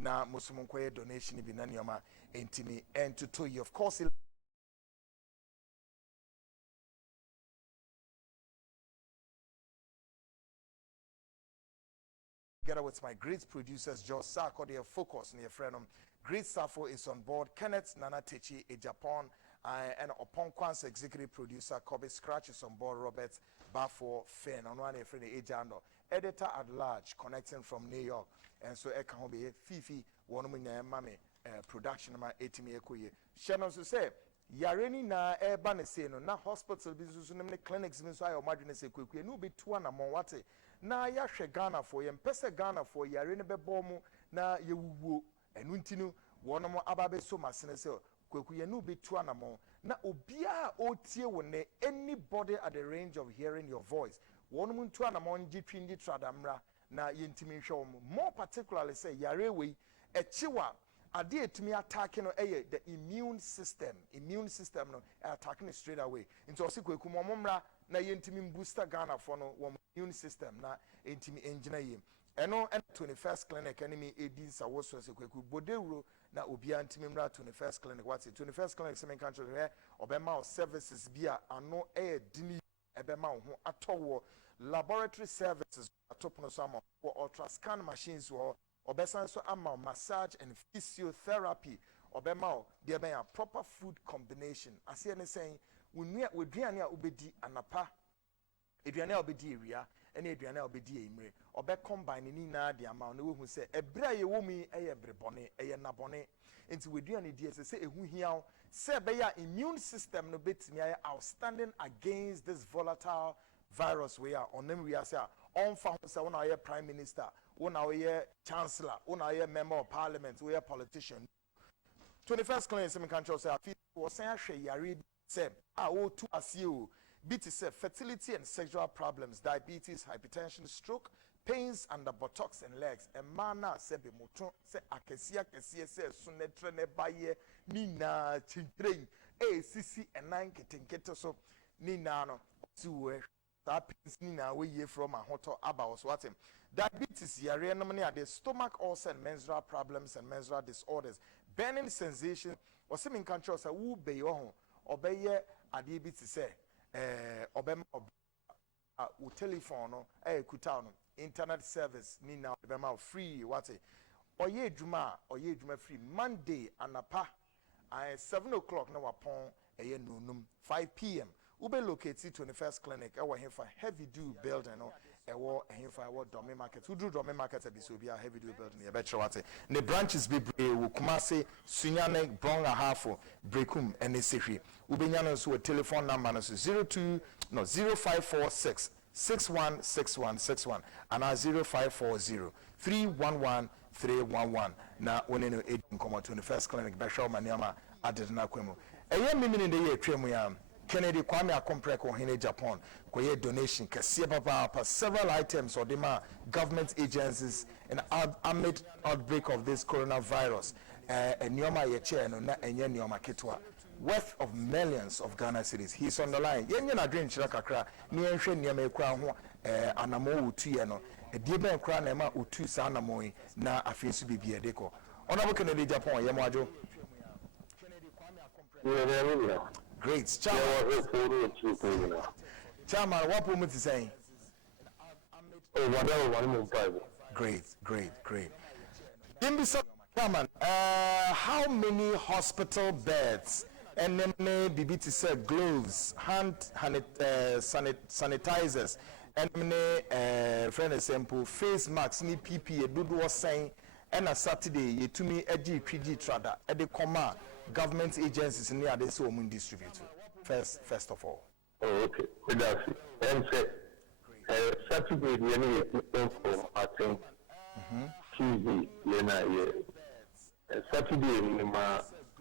na musumunkoye donation bi na nioma entimi and to you of course together with my great producers Joe Sako, their focus near friend Great Safo is on board, Kenneth Nana Techi Agyapong, and Oponkwan's executive producer Kobe Scratch is on board, Robert Bafo Fen on one friend Ejando, editor at large connecting from New York, and so Eka be Fifi one mami production ma 80 me ekoye. Shannon so say yareni na eba ne say no na hospital business no clinics bin so ayo madwene say kwekwe no be tu na mon wate na ya hwe Ghana for ye mpese Ghana for yareni be bom na ye wuwo enu ntinu wono mo ababe so masene say kwekwe ye no be tu na mon na obia otie wo ne anybody at the range of hearing your voice wono mo tu na mon gitwindi tradamra na yentimi hwe more particularly say yare we echiwa ade etumi attacking no the immune system no attacking it straight away into osikweku momomra na yentimi booster Ghana for no immune system na entimi engineer yim eno and 21st clinic enemy edin sawoso osikweku bodewuro na obia ntimi mra 21st clinic what's it 21st clinic semen country obema services bia ano dini ebema ho atowo laboratory services atopono so am ultrascan machines wo obesan so ama massage and physiotherapy obema there be a proper food combination ase ne saying we duane a obedi anapa eduane a obedi ewia ene eduane a obedi emre obe combine ni na de ama no we hu se ebra ye wo mi eye brebone eye nabone enti we duane die se ehu hia se be ya immune system no betimi ay outstanding against this volatile virus we are on them we are say on fa say when our prime minister when our chancellor when our member of parliament we are politician 21st claim some country say was say ahwe yare say o to asio bit say fertility and sexual problems, diabetes, hypertension, stroke, pains under buttocks and legs and mana say be moto say akesia say sunetre ne baye ni na chintrain sisi and 9 ketenkete so ni na no to that pains na we ye from a hoto about what him diabetes yare no money the stomach ulcer and menstrual problems and menstrual disorders burning sensation or some in control say wo be yo ho obeye ade bi ti say obema o telephone no kuta no internet service ni na obema free what oye djuma free Monday anapa 7 o'clock na wapon eye nunum 5 p.m. ube locate 21st clinic ewo here heavy do building no ewo here for Dome market udru Dome market e bi so bia heavy do building e be chere wate ne branches be wo Kumase Sunyane Bronga Hafo Brekum ene sehwe ubenya no so telephone number no so 0546 616161 and 0540 311 311 na one no edin komo 21st clinic be show maniama adedna kwemu eye mimini de ye twemu ya Kennedy Kwame Akompreko in Japan koye donation kese papa several items or the government agencies and amid outbreak of this coronavirus nyoma ye chair no na enye nyoma ketwa worth of millions of Ghana cedis. He's on the line yenye na dream chira kakra ni enhwe nyoma ekura ho anamo utu ye no die ben kura na ma utu sa anamo na afensu bibie deko Honorable Kennedy Japan ye moajo Great. Chairman, what would you say? Oh, whatever, 1.5. Great. Chairman, how many hospital beds and then maybe to say gloves, hand sanitizers, and friend example, face masks, ni PPE, do was saying, and a Saturday, you to me, a GPG trader, at the comma. Government agencies near this home distribute first of all. Oh, okay. That's it. And Saturday, I think TV, Saturday,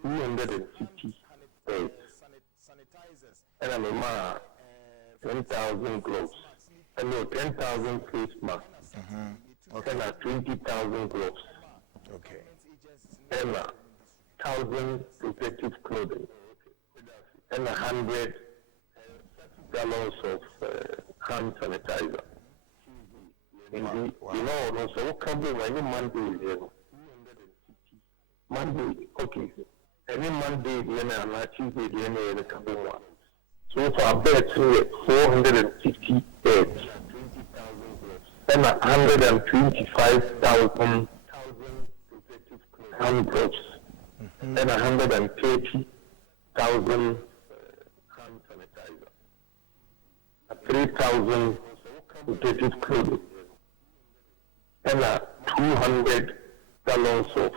250 beds. And I'm 10,000 gloves. And 10,000 face masks. Okay. And 20,000 gloves. Okay. And 1,000 protective clothing and 100 gallons of hand sanitizer. Wow. You know, so what can be any Monday, Monday, okay. Any Monday, Tuesday, the couple one. So for beds, 450 beds. And 125,000 hand gloves. And 130,000 hand sanitizer. 3,000 protective clothing. And 200 gallons of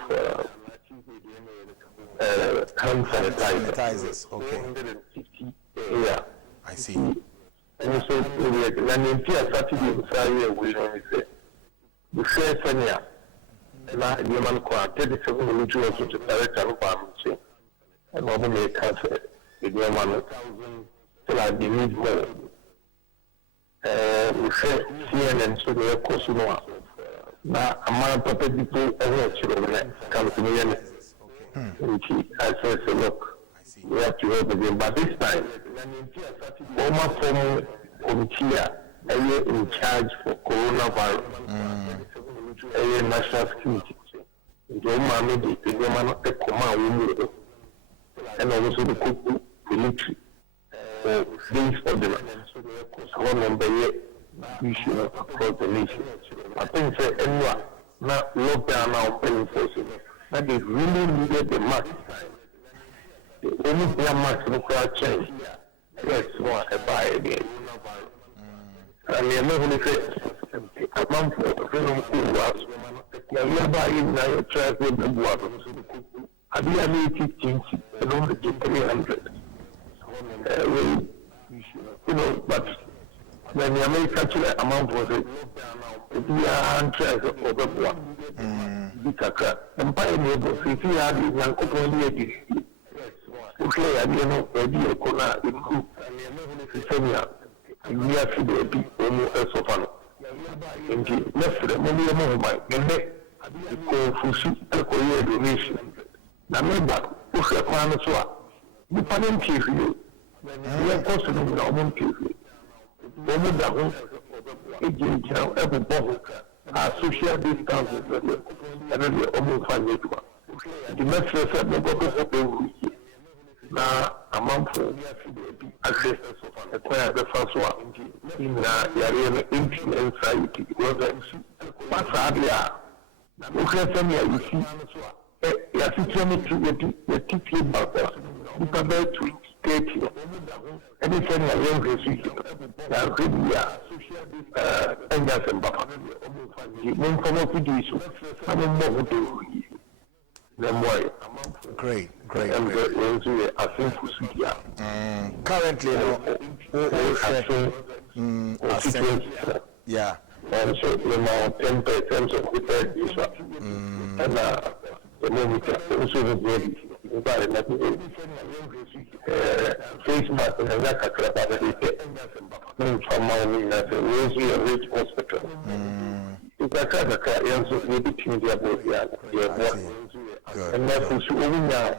hand sanitizers. Okay. 450. Yeah. I see. And so, Saturday, we say, the first senior, na human quant, 37 individuals to direct and farming, and over make cancer, the human, till I need more. We say, CNN, so they are costing now, amount of people, children, come to me, and I said, look, we have to help again, but this time, former committee in charge for coronavirus, national security. The woman the command and also the military for these ordinance. One number issue across the nation. I think that anyone not lockdown now paying forces. That they really needed the mask. The only their mask look like change. Yes, one I buy again. And the only say a month for the film was never in my track with the water. I did 15 and only 300. But when the American amount was it, we are on track of the one. And by neighbors, if you had it, young open okay, I know, maybe a corner in group. We have to be almost as of fun. Indeed, left the money among my men, the call for sheep and courier donation. Now, remember, who shall plan as well? The panel cave you. We are possible in our own cave. Woman down, agent now, every bubble, our social distances, and then the almost 5 years. The next said, no bubble for the week. Now, a month for access acquire the first one in the area influence society. What's happier? Okay, you see, you are sitting the TP about you can bear 2030. Anything I am receiving, and really, and that's a buffer. You won't come up with this, I'm more to Great. And I think currently, yeah. And so, 10% of the visa. And the moment also by face mask and that from my rich hospital. It's a kind of answer with the king and that is only now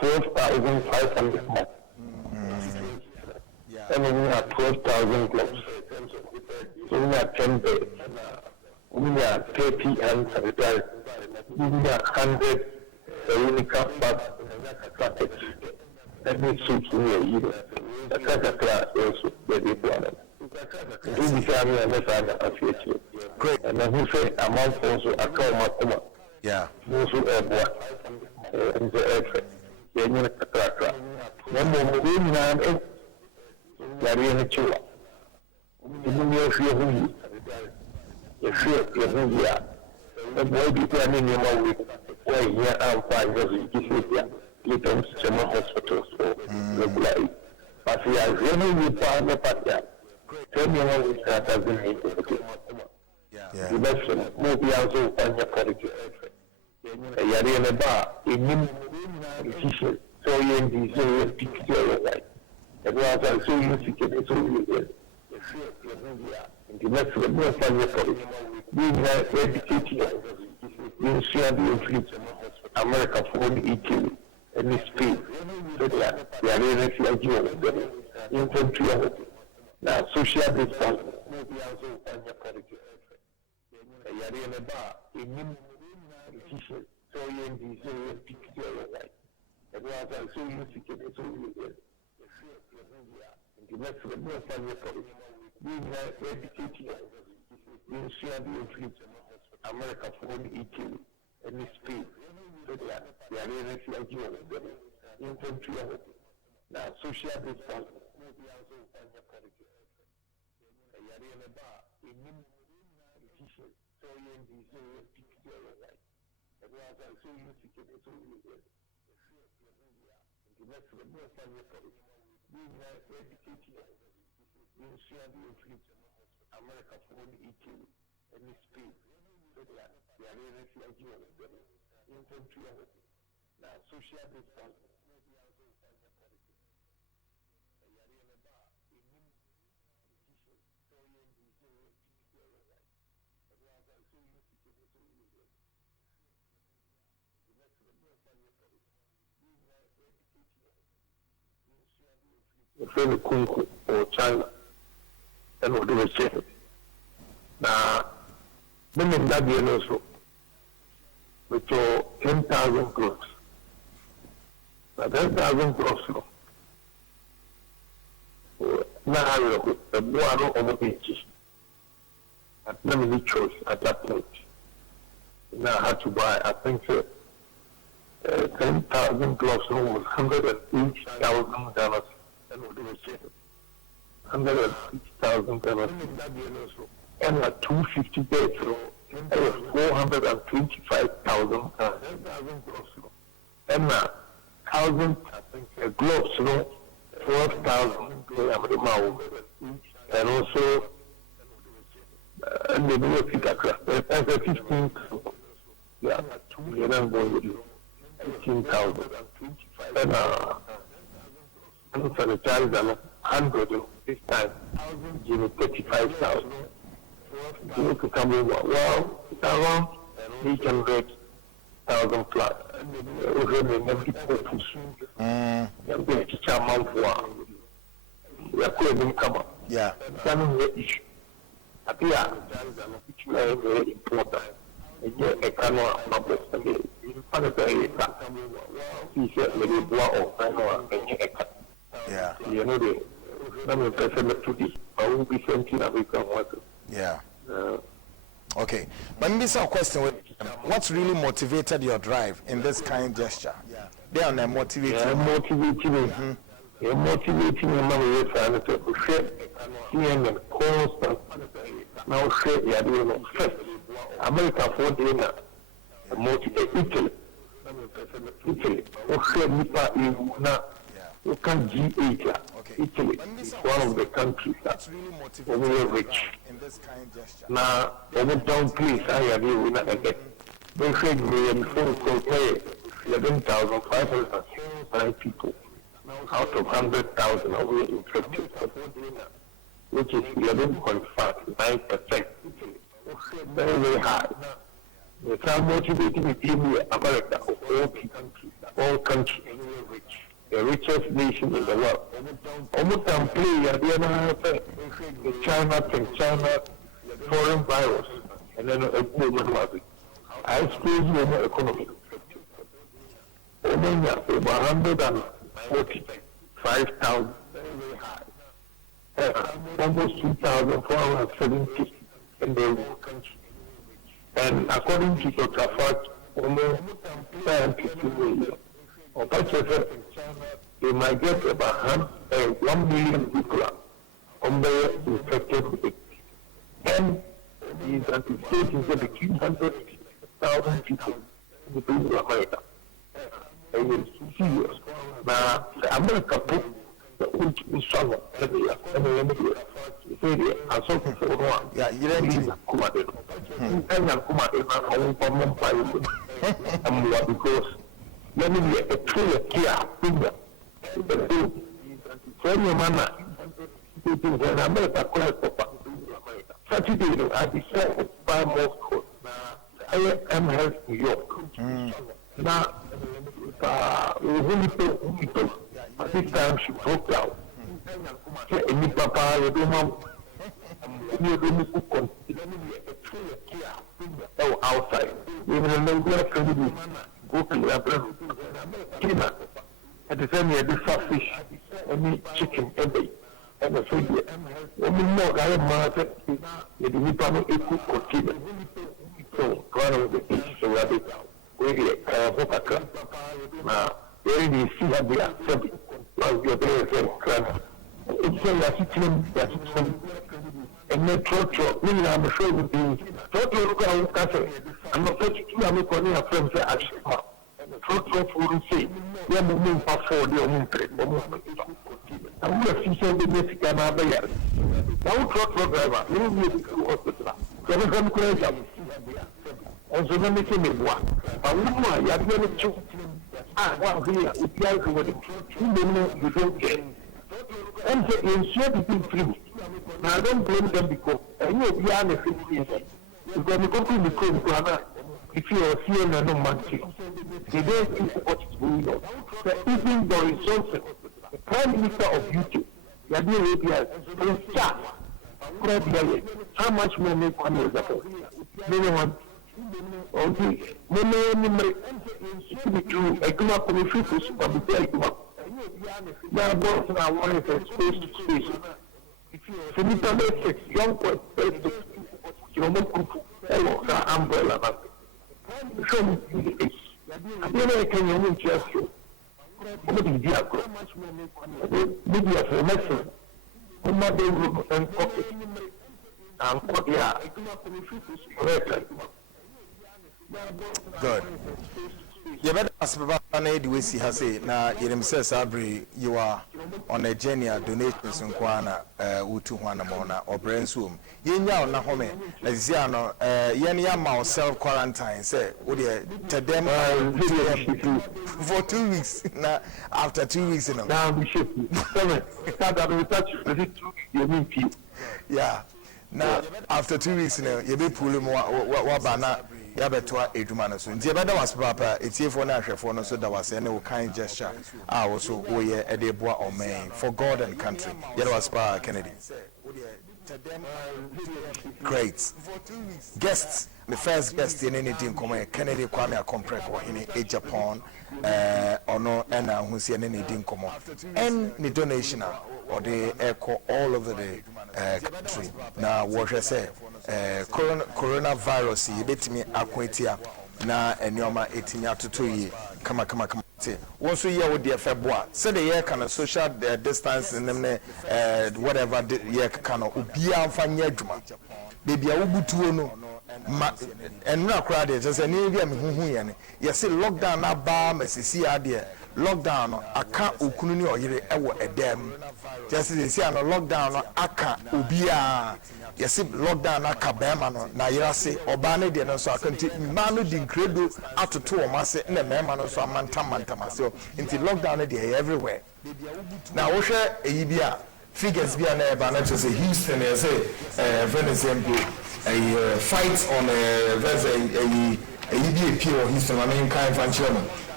4,500 months. And we have 12,000 gloves. So we have 10 beds. We have 30 hands sanitizer. We have 100 Veronica packets. That means soups we are eating. The class also very planning. We become a future. Great. And then we say a month also a coma. Yeah. Also and the effort. Then you have to track. One more moving now, Ghanaian children. Even if you're who if you're who you are, the boy becoming your mom with why here I'm fine was Ethiopia, Little German hospitals or regularly. But we are really with partner partner. Tell me how we start as the name of the the best movie also on your quality. Yari and bar, a new t-shirt, so you and the so picture right. And was also music and so you the next one more fun your quality. We have educated you share the influence America for Italy and Spain. So that they are really infantry now social distance. so you so you pick your right. And was so you pick it so you the next one more fun for we have educated you share the influence America for Italy and Spain so they are really infantry now social distance so you pick your right. And was so you pick it so you the next one more fun for we have educated you share the influence America for Italy and Spain so they are really infantry now social distance Friend Kunku or China and what do we say? Now, women that you know so with your 10,000 crores. Now 10,000 crores now I will a boy on the beach. At many choice at that point. Now I had to buy, I think 10,000 gloves was $108,000. $150,000 and a 250 days that was $425,000 and a 1,000 gloves 12,000 and also and the new figure as a 15 yeah you don't go with you 15,000 and for the child 100 this time, you know, 35,000. You need to come in, well, it's around 800,000 plus. Over the next focus. You're going to teach a month for you are going to come up. Yeah. That's the issue. I think it's very important. And yet, I cannot publish again. He said, maybe one or I know, and yet I can't. Yeah. You know, yeah. Okay. But maybe some question: what really motivated your drive in this kind gesture? They are not motivating. Yeah, motivating. You're motivating your money to share. CNN constant. Now share. Yeah, doing it first. America for dinner. Motivate Italy. Italy. Share Nipa in now. You can G8. Italy is one of the countries that are very rich. Now, over down place, I have you in a get. They said me and phone call pay 11,509 people out of 100,000 are really infected, which is 11.59%. Very, very high. They are motivating the team in America of all countries. The richest nation in the world. Almost can play at the end the China foreign virus and then a woman was it. I suppose you know economy. Over 145,000. Almost 2,470 in the country. And according to Dr. Fat, almost 50 million. Or they might get about 1 million people infected with it. And he's anticipating that between 100,000 people in the America. And it's serious. Now, America put the ultimate struggle every year. And so for one, yeah, you didn't because let me be a clear finger. When your man is in America, Saturday, I decided to buy more clothes. I am Health New York. Now, we really people, at this time she broke down. Any papa, you do mom, you do cook outside. Even though we are going to go to the at the same time, the fish, any chicken, and a food. When we know I am market, the Nipano equal container. So, one of the things, so rabbit, we hope now, very see how they are selling. While you're there, it's a kitchen, and no trotro, meaning I'm sure would be trotro look out cafe. I'm not such a calling a friend for action. Trotro wouldn't say, we are moving for the movement. I'm going to see the Mexican Abayas. Now, trotro driver, you will be able to hospital. There is some crazy. Also, let me say, one. I wouldn't know, you have never chosen. Well, here, it's like you don't get. And so, ensure people free. Now, I don't blame them because I know we are the 50 years. Because we go to the code, if you are seeing a no monkey, they don't see what is going on. So, even Boris Johnson, the Prime Minister of YouTube, Saudi Arabia, will start. How much more make one year ago? Anyone? Okay, many to a good up on the focus of the play. Now, both are one of the space to space. So, we can make young boys, you know, umbrella. So, I can just you. What is the media for medicine? And coffee. And what they are. Good. You better ask about the way she has it. Now, Sabri, you are on a genial donations in Kwana, Utu Wanamona, or Brainswom. Yenya na home, Laziano, Yenya self quarantine, say, would you tell them for 2 weeks? Now, after 2 weeks, you know. Now, we should. Yeah. Now, after 2 weeks, you know, you'll be pulling what banner. Yabetua Edumana so nti ebeda was papa etiefo na ahwefo no so da was any kind gesture also oye edeboa omen for God and country yet was pa Kennedy. Great guests. The first guest in anything come Kennedy Kwame Akompreko in Agyapong ono and who see anything come and the donation or the echo all over the country. Now what I say coronavirus yebetimi akwetia na enyoma etimi atoto yi kama te wonso ye wo de feboa say the year kind of social distance in them whatever year kind of obia amfa nya adwuma baby a wobutuo no enra kra de just any bia me huhu ye ne yes lockdown na ba masisi ade lockdown no aka okunu ni oyire ewo edem just say no lockdown no aka obia yes lockdown aka bema no na yirase oba ne de no so akanti ma no di credo atoto o mase na mema no so amanta until lockdown de everywhere now wo hwe eyi bia figures bia na eba na to say Houston say Venezuela a fight on a EDP or Houston I mean kind of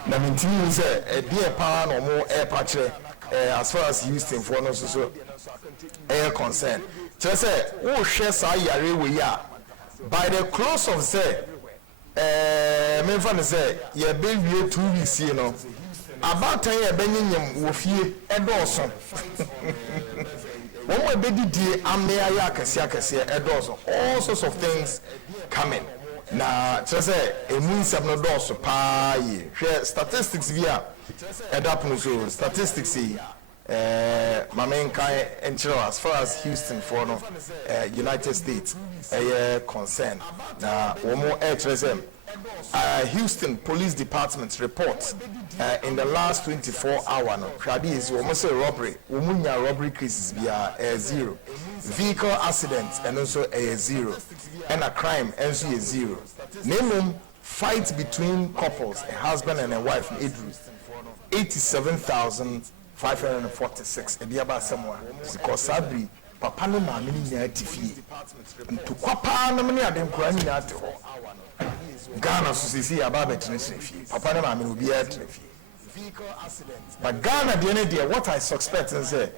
na mintini say e dey power no more air patch as far as Houston for no so air concern just say who share sa yare we ya by the close of say me fan say ye be wie 2 weeks you know about 10 ye benyem wo fie edoso one way bedidi amea ya akese edoso all sorts of things coming na just say emunsam no doso pa ye share statistics via edapun so statistics main kai enchiro as far as Houston for no United States concern na omo HSM Houston Police Department reports in the last 24 hours no is almost a robbery umunya robbery cases via 0 vehicle accidents and also a 0 and a crime also a 0 name fight between couples a husband and a wife 87,546 ebiaba somewhere because sadly papa no ma me ni atifie nto kwapa no me adem kura ni ate ho Ghana susisi ababa tenefie papa no ma me obi atenefie but Ghana the what I suspect is say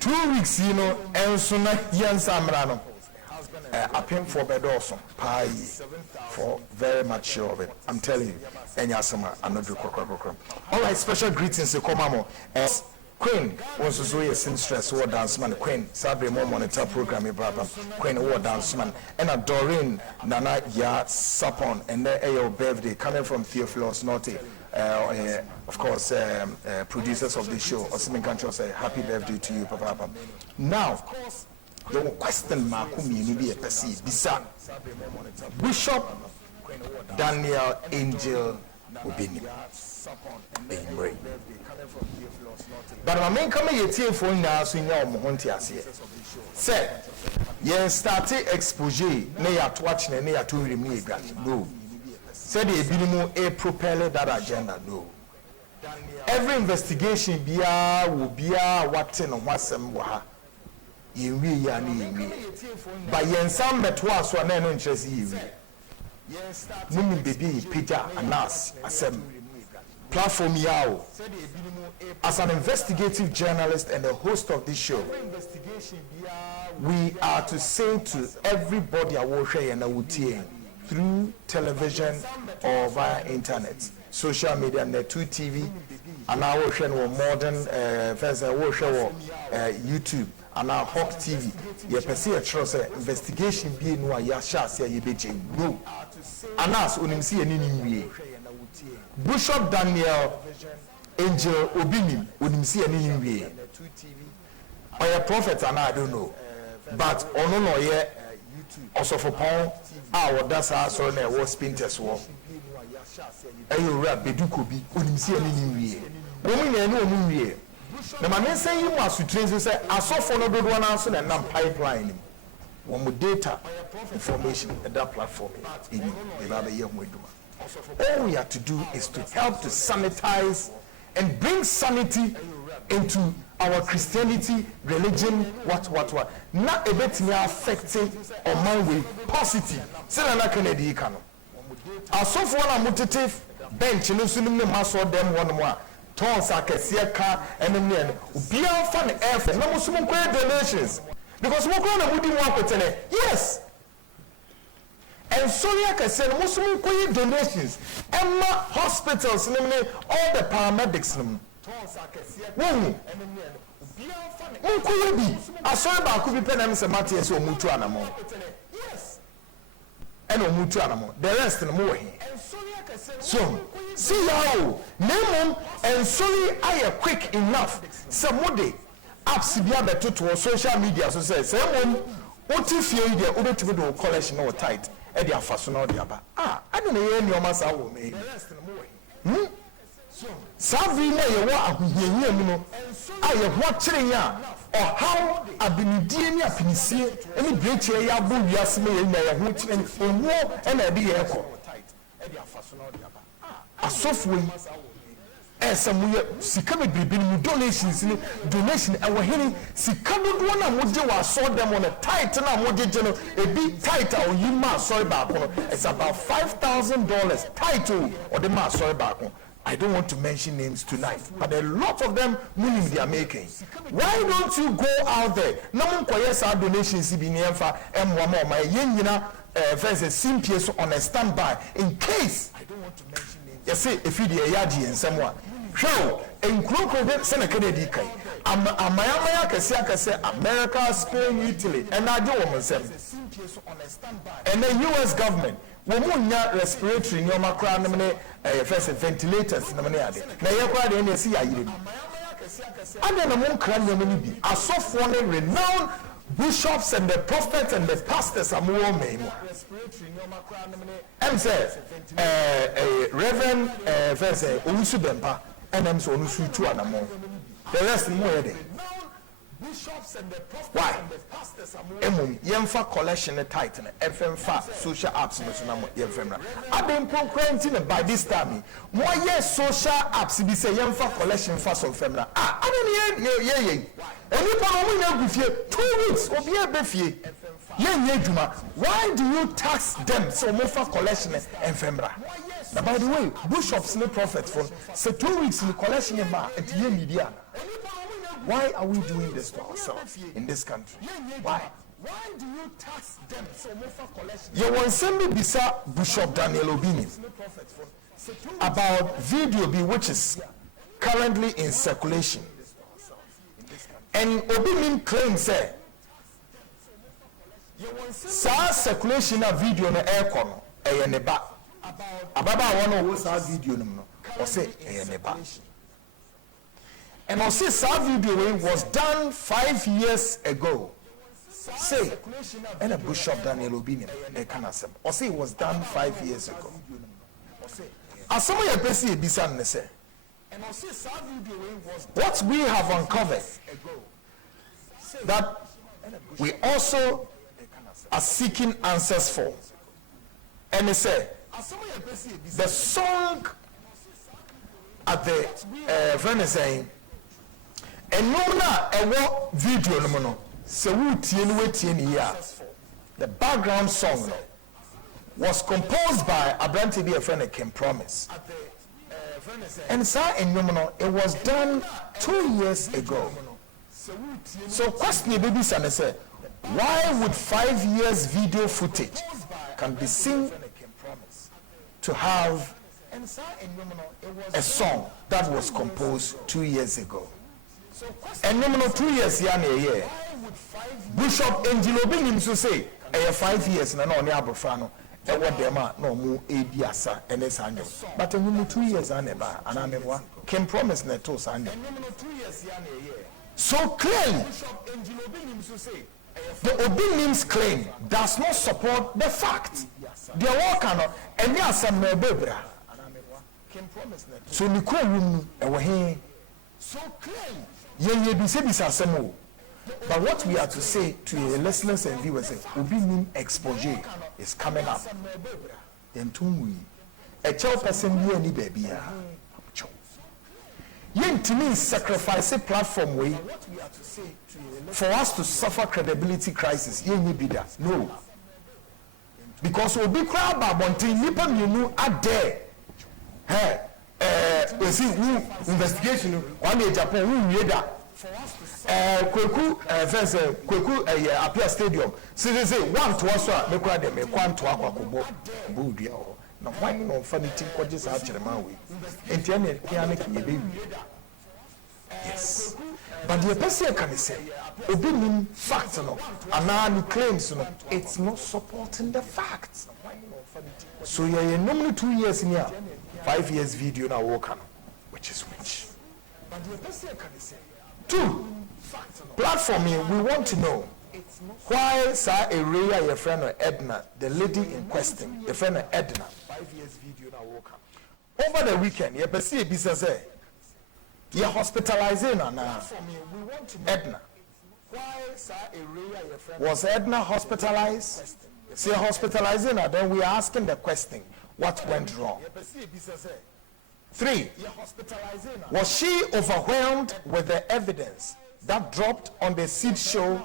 2 weeks you know enso na yensa amra no I pay for bedoso pie for very much sure of it. I'm telling you, and yasama another crocro. All right, special greetings to Komamo. Queen was also a seamstress war dance man. Queen Sabre more monitor program brother. Queen war dance man and a Doreen Nana Ya Sapon and the AO birthday coming from Theophilus Norte. Of course, producers of the show. Osman Kancho say happy birthday to you, Papa. Now, the question Makumi be a perceive Bisa Bishop Daniel Angel Ubini. But my main comment here for now, so you know, Montias here. Say, you started expose, nay at watching and nay at two remedial. No. Said the minimum a propeller that agenda. No. Every investigation will be a what and what's some waha. You really are near. But yen some metwas one and interest you. Women baby, Peter, and us, assembly. Platform Yao. As an investigative journalist and the host of this show, we are to say to everybody I will share and I will tell through television or via internet, social media, net 2 TV, and I will share modern YouTube and our Hawk TV. You perceive a trust investigation being no yasha say you be no. And us unim see any way. Bishop Daniel Angel Obini unim see any way. Or a prophet and I don't know. But ono no ye also for pound our that's our son and was spinters war. Ayo rap bedukobi unim see any way. Women and no way. The man say you must train say I saw for no do one answer and pipeline. One more data information at that platform in the year. All we have to do is to help to sanitize and bring sanity into our Christianity, religion, what. Not a bit me affecting or my way positive. Say na Kennedy kano. Aso for na mutative bench no sunim ne maso dem one more. Tons akese ka enene ubia fa na efe na musum kwa donations because mo kwa na mudi mo akotene. Yes. And so like I said, Muslim donations, Emma hospitals, all the paramedics. I saw about could be penance and Matthias or Mutu animal. Yes. And Mutu animal. The rest in the more. So, see how name and sorry I are quick enough. Somebody apps be to social media. So say, someone what if you are to do collection or tight. Edi afaso na odi aba I don't know any oma sa wo me savi na ye wo ahohiahia mu no ye ho kire ya o how abinidie ni apinisie eni breche ya bo wiase me ye nya ye ho kire owo na edi ye ko edi afaso na odi aba asofo esamuye sika me bibi mu donations ni donation ewo hini sika dodo na moje wa so dem on a tight na moje je no ebi tight a oyima sorry back no it's about $5,000 tight or the ma sorry back. I don't want to mention names tonight, but a lot of them money they are making. Why don't you go out there? No one koyes our donations be near for M1 my yena versus simpies on a standby in case. I don't want to mention names. You see, if you the yaji and someone show in Kroko Senator Kennedy kai Amaya kase America, Spain, Italy, and I do myself. And the US government we munya respiratory nyoma kra na me first ventilators na me ade na ye kra de na si ayire ade na mon kra nyoma ni bi asofo ne renowned bishops and the prophets and the pastors amowo me mo em say Reverend first Owusu Bempa and em so Owusu tu anamo the rest mo ye de bishops and the prophets and the pastors are yemfa collection tight na FMfa social apps no so na yemfemra adem pokranti by this time mo ye social apps bi say yemfa collection fa so femra adem ye eni pa mo nya gufie 2 weeks obi e be fie ye nya djuma why do you tax them so mo fa collection femra now by the way bishops and prophets for say 2 weeks in collection ba et ye media. Why are we doing this to ourselves in this country? Why? Why do you tax them so much for collection? You want send me bisa Bishop Daniel Obini about video be which is currently in circulation. And Obini claims say sa circulation of video na aircon e neba ababa one of sa video no or say e neba. And I say sa video was done 5 years ago. Say, and a Bishop Daniel Obini, or say it was done 5 years ago. As some of your person bisan say, what we have uncovered that we also are seeking answers for. And they say, the song at the Venice and no na a video no no. So the background song was composed by Abranti be a friend that can promise. And so it was done 2 years ago. So question the baby son said, why would 5 years video footage can be seen to have a song that was composed 2 years ago? And no 2 years here a year. Bishop Angelo Bingim to say, 5 years na no ne abrofano e what them no mu ediasa ene sanyo. But no 2 years aneba anamebwa can promise na to sanyo. So clearly the Obinim's claim does not support the fact. The worker and there some bebra. So Nico room e so clearly ye bisa asemo. But what we are to say to the listeners and viewers is Obinim expose is coming up. Then a child person here ni baby. Yen to me sacrifice a platform way for us to suffer credibility crisis. Yen ni bida. No. Because we'll be crowd by wanting nipa you are there. Hey, we see who investigation one Agyapong who read that. Kweku fence Kweku appear stadium. Say one to us me kwa dem one to akwakobo budia o. Na why no funny thing kwaje sa chere man we. Enti ene piano ki be. Yes. But the person can say Obinim facts no and claims no it's not supporting the facts. So you normally 2 years in here 5 years video na work on which is which. But the person can say 2 platforming, we want to know why Sir Area, your friend Edna, the lady in question, your friend Edna, 5 years video now work over the weekend. You see a business there. You're hospitalizing now. Edna. Was Edna hospitalized? See hospitalizing, then we are asking the question: what went wrong? 3. Was she overwhelmed with the evidence that dropped on the seed show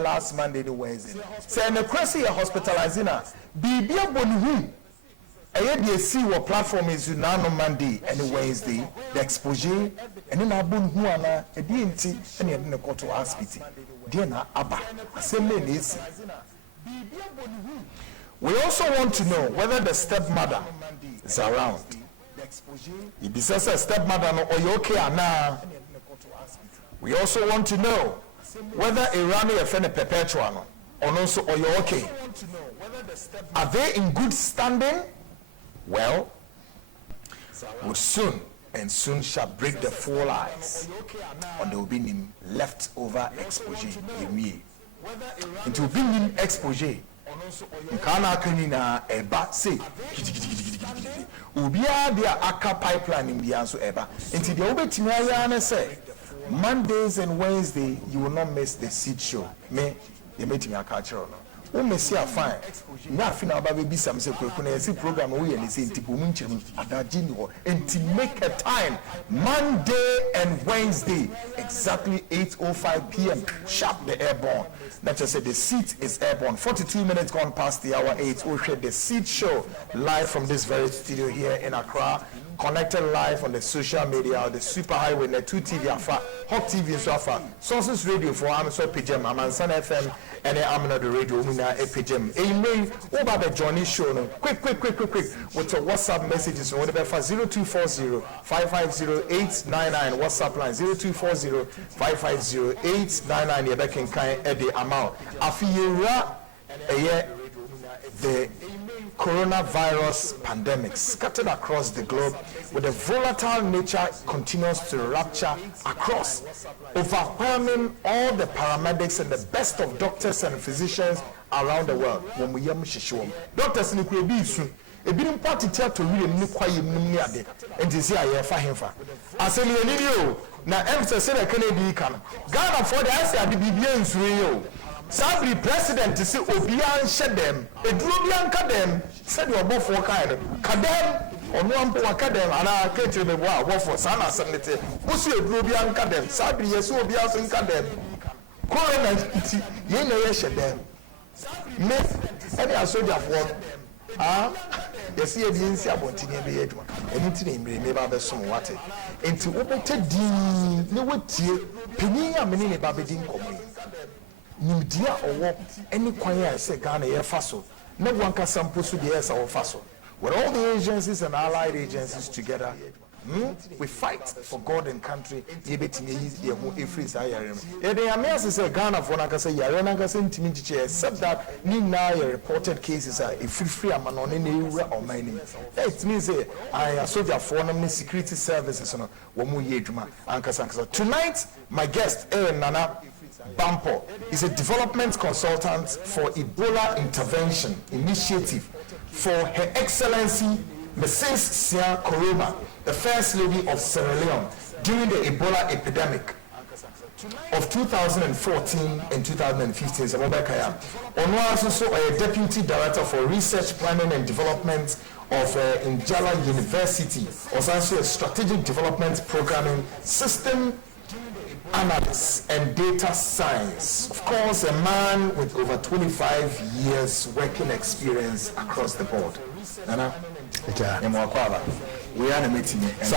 last Monday to Wednesday? Say in the crazy hospitalizing her. Bibia Bonihu. A see what platform is now on Monday and Wednesday. The exposure and then Abunhu ana a DNT and you didn't go to hospital. Diana Abba. Assembly is. We also want to know whether the stepmother is around. If this is a stepmother or you okay now. We also want to know whether Irani a friend perpetual or also or you okay. Are they in good standing? Well, we'll soon shall break the 4 lies on the Obinim leftover exposure in me. It will be an exposure. Kana kanina eba say ubia dia aka pipeline in bia so eba until the obetimi aya na say Mondays and Wednesday you will not miss the seed show me you metimi aka chiro no o mesi a fine na afina aba be bisam se kweku na yesi program we yeni se ntipo mu nchirim adaji ni ho enti make a time Monday and Wednesday exactly 8:05 p.m. sharp the airborne. That just said the seat is airborne. 42 minutes gone past the hour 8. We'll share the seat show live from this very studio here in Accra. Connected live on the social media, the super highway, the 2 TV afa, Hot TV so afa, Sources Radio for Amso PGM, Amansan FM, and Amana the radio, Mina PGM. Amen. Over the Johnny show, no. Quick. With the WhatsApp messages, whatever for 0240-550-899. WhatsApp line 0240-550-899. You're back in kind at the amount. Afiyera, the coronavirus pandemic scattered across the globe with a volatile nature continues to rupture across, overwhelming all the paramedics and the best of doctors and physicians around the world. When we doctors in the ebinim party to really ni kwaye ni ade enti si aye fa hemfa aseli eni o na emphasis na Kennedy kan Ghana for the ase ade bibia nsure yo Sabri president to say Obian Shedem, a Drubian Cadem, said your buffer kind, Cadem, or one poor Cadem, and I catch you the war for Sana Sanity. Who's your Drubian Cadem? Sabri, yes, Obias and Cadem. Coroner, you know, Shedem. Myth, any soldier of what? Ah, you see a DNC about Tiny Edward, anything may never be some water. Into Opeted D, no what Penny, a mini Babadin Company. Nimdia or any choir say Ghana air faso. No one can sample to the air our faso. With all the agencies and allied agencies together, we fight for God and country. Except that Nina reported cases are free or mining. It means I soldier for security services. Tonight, my guest Nana Bampo is a development consultant for Ebola Intervention Initiative for Her Excellency Mrs. Sia Koroma, the First Lady of Sierra Leone, during the Ebola epidemic of 2014 and 2015. Ono also a Deputy Director for Research, Planning and Development of Njala University, also a Strategic Development Programming System Analyst and Data Science. Of course, a man with over 25 years working experience across the board. Nana, we are meeting. Sir.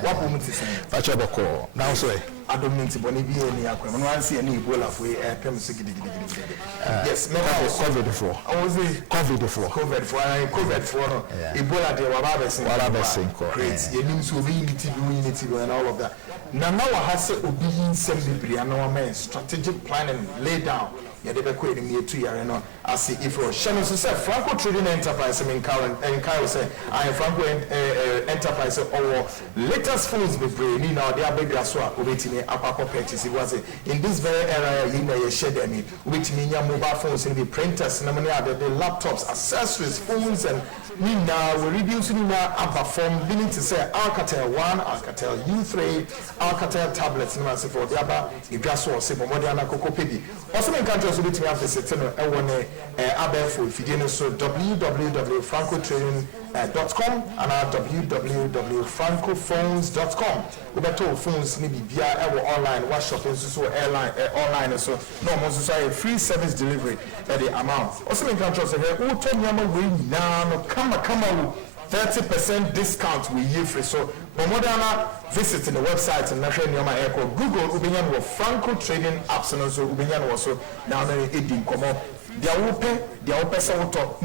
What woman to say? Pachaboko. Now, sir. I don't mean to believe you any aquaman. I see any Ebola for a yes, COVID before. I was COVID before. COVID for Ebola. They were great. You need to be unity and all of that. Now, has obedience assembly and strategic planning laid down. Yeah, they were quoting me 2 years ago. I see if you're Shannon said Franco Trading Enterprise, I mean, Kyle said, I am Franco Enterprise or latest phones be brainy now. They are baby as well, waiting a papa purchase. It was in this very area, you know, you shed any, which means your mobile phones and the printers, the laptops, accessories, phones, and we now we're reducing now upper form, meaning to say Alcatel 1, Alcatel U3, Alcatel tablets, and so forth. The other, you just saw some more than a cocopedi. Also, in countries which we have the Setino, I want for if you didn't so www.francotrading.com and www.francophones.com. We got two phones, maybe via our online, what shopping, so airline, online, so no more so free service delivery at the amount. Also, in countries, we now come 30% discount we use free. So, Pomodana visiting the website and National Nyama Echo Google Ubinyan was Franco Trading Apps and also Ubinyan was so now they're eating come up. They are open so talk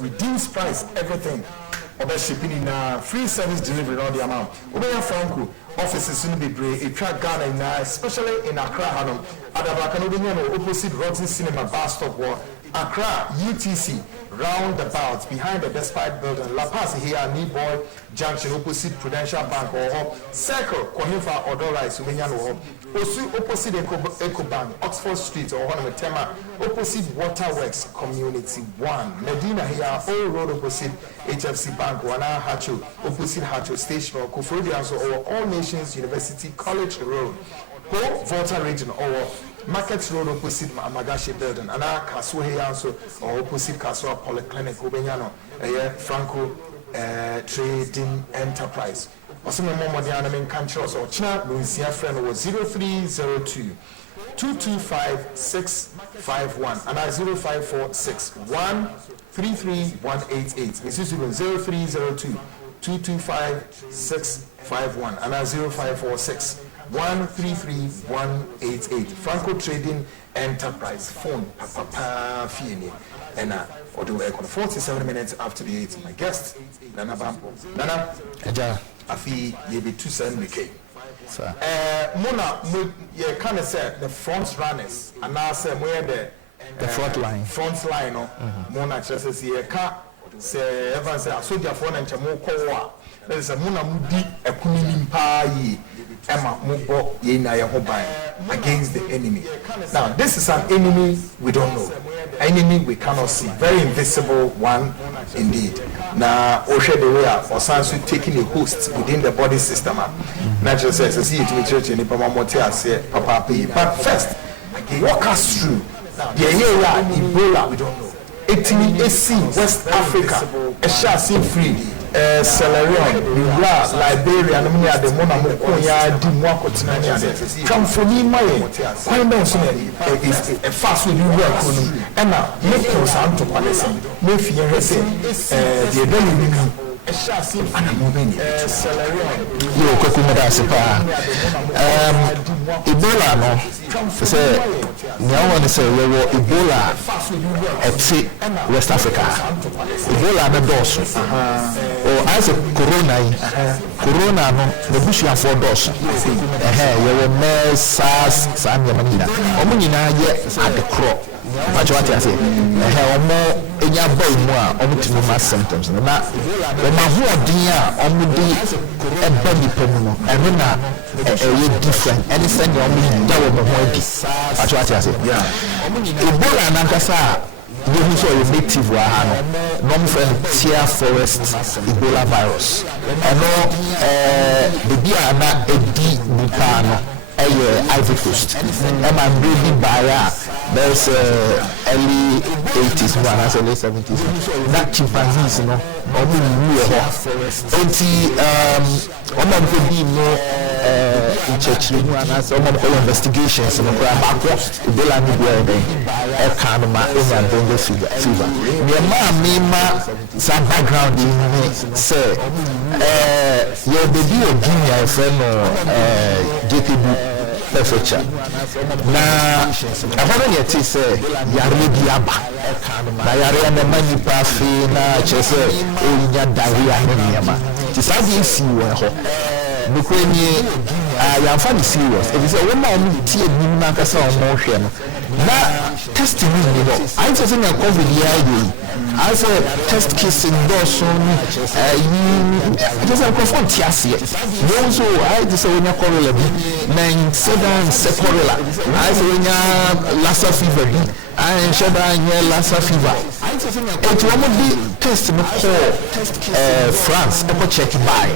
reduced price, everything. Over shipping in free service delivery on the amount. Ubinyan Franco offices soon be brave, a track Ghana in especially in Accra Hanum. Adabaka Ubinyan opposite Roxy Cinema Bar Stop War. Accra, UTC, roundabout behind the Despite building, La Paz here, Niboy Junction, opposite Prudential Bank or Circle, Kohinfa or Dorais, Umenyano, opposite Eco Bank, Oxford Street or one of Tema, opposite Waterworks Community 1, Medina here, Old Road opposite HFC Bank, Wana Hacho, opposite Hacho Station or Kufrodianso or All Nations University College Road. whole Volta region or Market Road opposite Amagashi building and our Castle here also or opposite Castle Polyclinic Ubenyano, Franco Trading Enterprise. Also, my mom was the country or China, Louisia friend was 0302 225 651 and 0546 133188. This is 0302 225 651 and 0546 133188. Franco Trading Enterprise phone Papa Fieni and or do I 47 minutes after the 8. My guest Nana Bampo. Nana Afi Yebi 270K. Mona you kind of said the front runners and now say where the front line no Mona just says here car say ever say soldier phone and chamo ko there is a Mona mudi ekunini pa yi Emma Mubo Yena Yahobai against the enemy. Now, this is an enemy we don't know, enemy we cannot see, very invisible one indeed. Now, Osha the way or Sansu taking a host within the body system. Natural says, I see it in church in Ipamotea say, Papa. But first, walk us through the area Ebola we don't know. 18AC West Africa, a shall seem free. Leone, Liberia, and many other Monamokoya, Dimwako Tinania, Tramfoni Maye, find out so many a fast with you work and now make your sound to Palestine. Maybe you say the ability. Yo, Kokumada Sepa. Ebola, no. Say, no one say, Ebola at West Africa. Ebola, the doors. Or as a corona, no, the bush you have 4 doors. You were MERS, SARS, Sanyamanina. Omunina, yet at the crop. But what I say, more in your boy more omnibus symptoms. And that when my whole dear omnibus a body permanent and then a different and it's send your money down the whole piece. But what I say, Ebola and Ankasa, you saw a native wahano, non friend tear forest Ebola virus. And no, the beer na a deep Bupano. Ivory Coast. And I'm reading by there's early 80s, early 70s. That chimpanzees, you know, in church, investigations, and Ebola fever. Some background in say, your baby or Guinea, a friend or JPB. Prefecture. Now, I haven't yet said Yaribiaba. Diarrhea and money passing, Chese, Oya diarrhea and Yama. Tis I didn't see where Bukwini, I am funny serious. If it's a woman, tea and Nimakasa or motion. Now, testing, you know, I just think I COVID the idea. I said, test kissing Dawson, just a confront Tiasia. Also, I just say, when you're correla, 9-7 secorela. I say, when you're Lassa fever, I shall Lassa fever. It will be test in France, I could check by.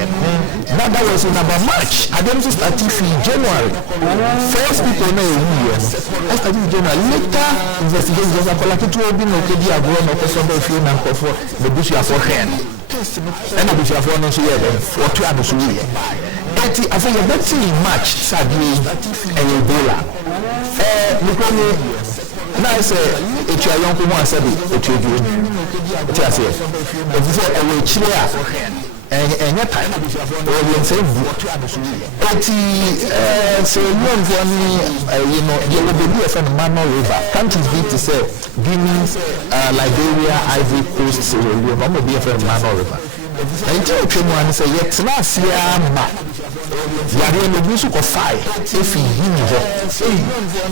Now, that was in about March. I didn't start in January. First people know I started in January. Later, investigations are collected to be no KD agro, no person of you and for the bush you have for hand. And the bush you have for no for 2 hours a year. I think you're better in March, sadly, and Ebola. Now I say, it's your young woman said it to you. It's a say, if you say a way clear. And your time, or you say, so you know, you will be a friend of Mano River. Countries need to say, Guinea, Liberia, Ivory Coast, so you will not be a friend of Mano River. And you can say, yet, last year, you are in the music of fire. If you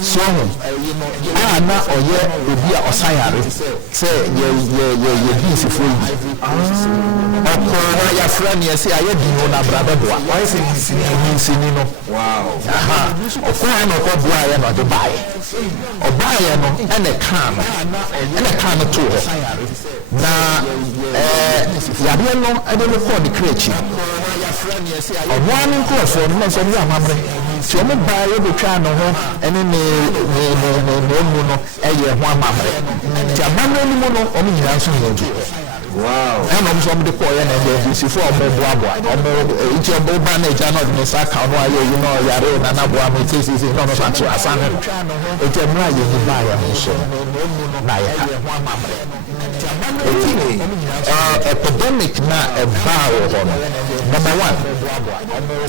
so, now or ye will be a Osayari. Say, you're busy for you. Your friend, you say, I have been on a brother. Why is it Sinino? Wow. Of course, I know what I am to buy. Or buy and a can too. Now, I don't know the creature. One course for months of your memory. So I'm buy the try no home and then no a one mamre. Tiamano or me answer. Wow. And I'm some of the poor and the for each of the manage and not in the sack on why you know Yaro and Abuam is in no answer as I am. It's a man you buy a also. Epidemic na a bow. Number one,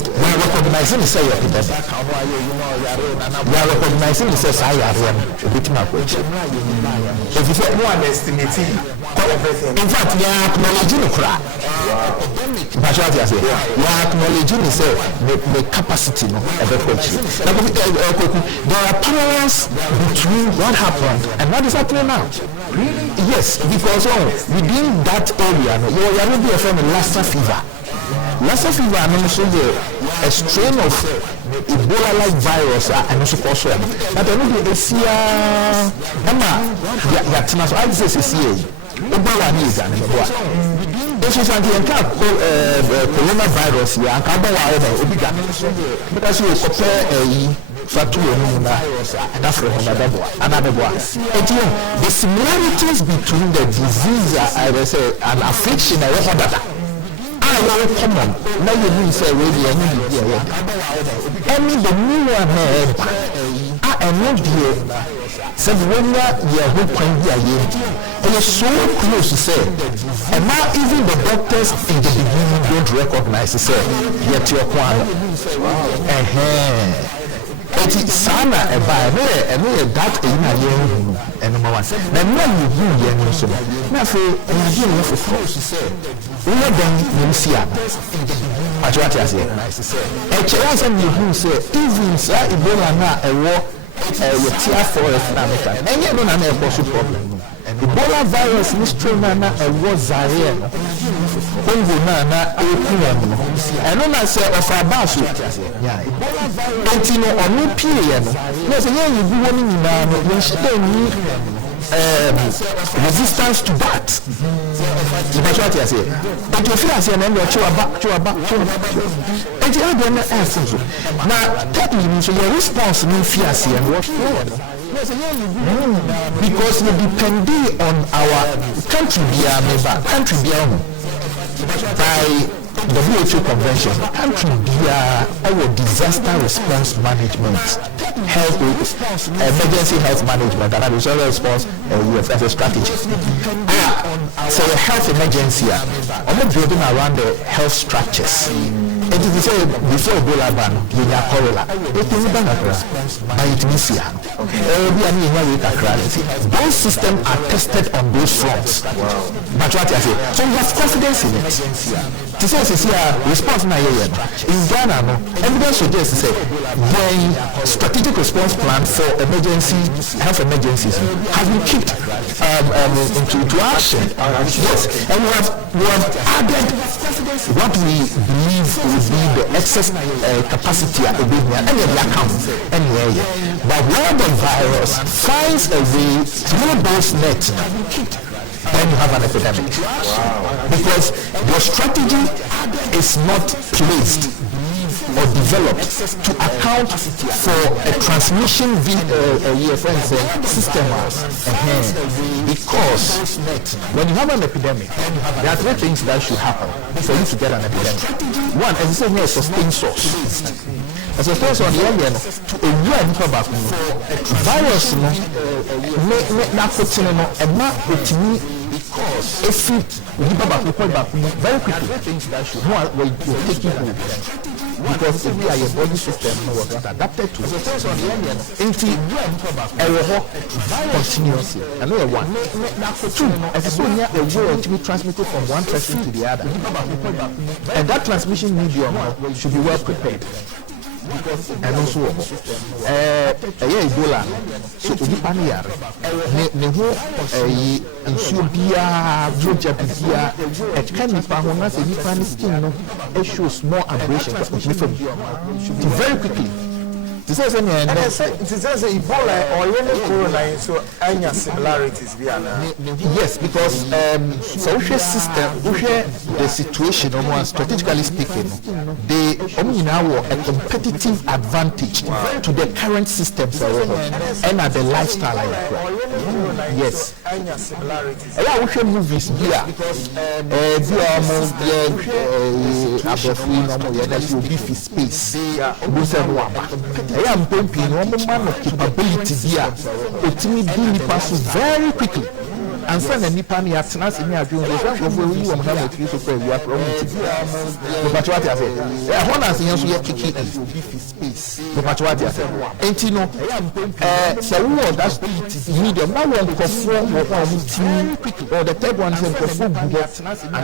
we are recognizing the say epidemic. We are recognizing the say I am a bit more. If you say one estimating, in fact, we are acknowledging the crowd. That's what I say. We are acknowledging the capacity of the country. There are parallels between what happened and what is happening now. Really? Yes, because within that area, you are going to be from Lassa fever. Lassa fever and also a strain of Ebola-like virus and also cause but I know the Asia Emma so I say Ebola needs an Ebola. This is an coronavirus here and Kabawa Obiga because you compare a Fatu and another one. The similarities between the disease and affliction are very common. Now you will say really any the new one and not here. Said when you are point it is so close to say, and now even the doctors in the beginning don't recognize it. Say, yet your one. Eti sana eba eme that in a year and number one. Now you do yen so. Now for you for we are done in Sia. What you say? A chance and you say even say Ebola na a war a tear forest na make and you don't have a possible problem. Ebola virus ni strain na a war Zaire. Congo na okuno. And no say of abasu. Yeah, Ebola virus continue on no period. No say you be woni na no should resistance to that. You know what I say? But you feel as you know chewa. And you don't answer. Now tell me so your response mean fear and what forward. Because we depend on our country by WHO convention, country our disaster response management, health, emergency health management, and disaster response as a strategy. So a health emergency, I'm building around the health structures. And if you say before Ebola ban, you have cholera. It is ban by Tunisia. Those systems are tested on those fronts. But what I say, so you have confidence in it. To say response na in Ghana, evidence suggests say the strategic response plan for health emergencies has been kicked into action. Yes, and we have added what we believe will be the excess capacity at the and the account anyway. But where the virus finds a way through those nets, then you have an epidemic. Wow. Because your strategy is not placed or developed to account for a transmission system. Because when you have an epidemic, there are three things that should happen for you to get an epidemic. One, as you say, here, sustained source. As a first on the end, to a year virus, because if you very quickly, because if your body system was not adapted to continuously. Another one. Two, as a will to be transmitted from one person to the other. And that transmission medium should be well prepared. And also Ebola so to be panier ne ho nsuo bia bloja bia e kan nipa ho na se nipa ni skin no it shows more abrasion should be very quickly This is an Ebola or any corona, so any similarities. Yes, because social system, the situation, strategically speaking, they have a competitive advantage to the current systems and at the lifestyle. Yes. I wish movies here. Space. I am pumping one man of capability here. It pass very quickly. And send any penny at Nas in your dreams. We won't have a few to pray. We are promoting. No matter what I say, one has the answer kicking space. No matter what I say, and you know, so that's medium. Now one perform or the third one is perform, and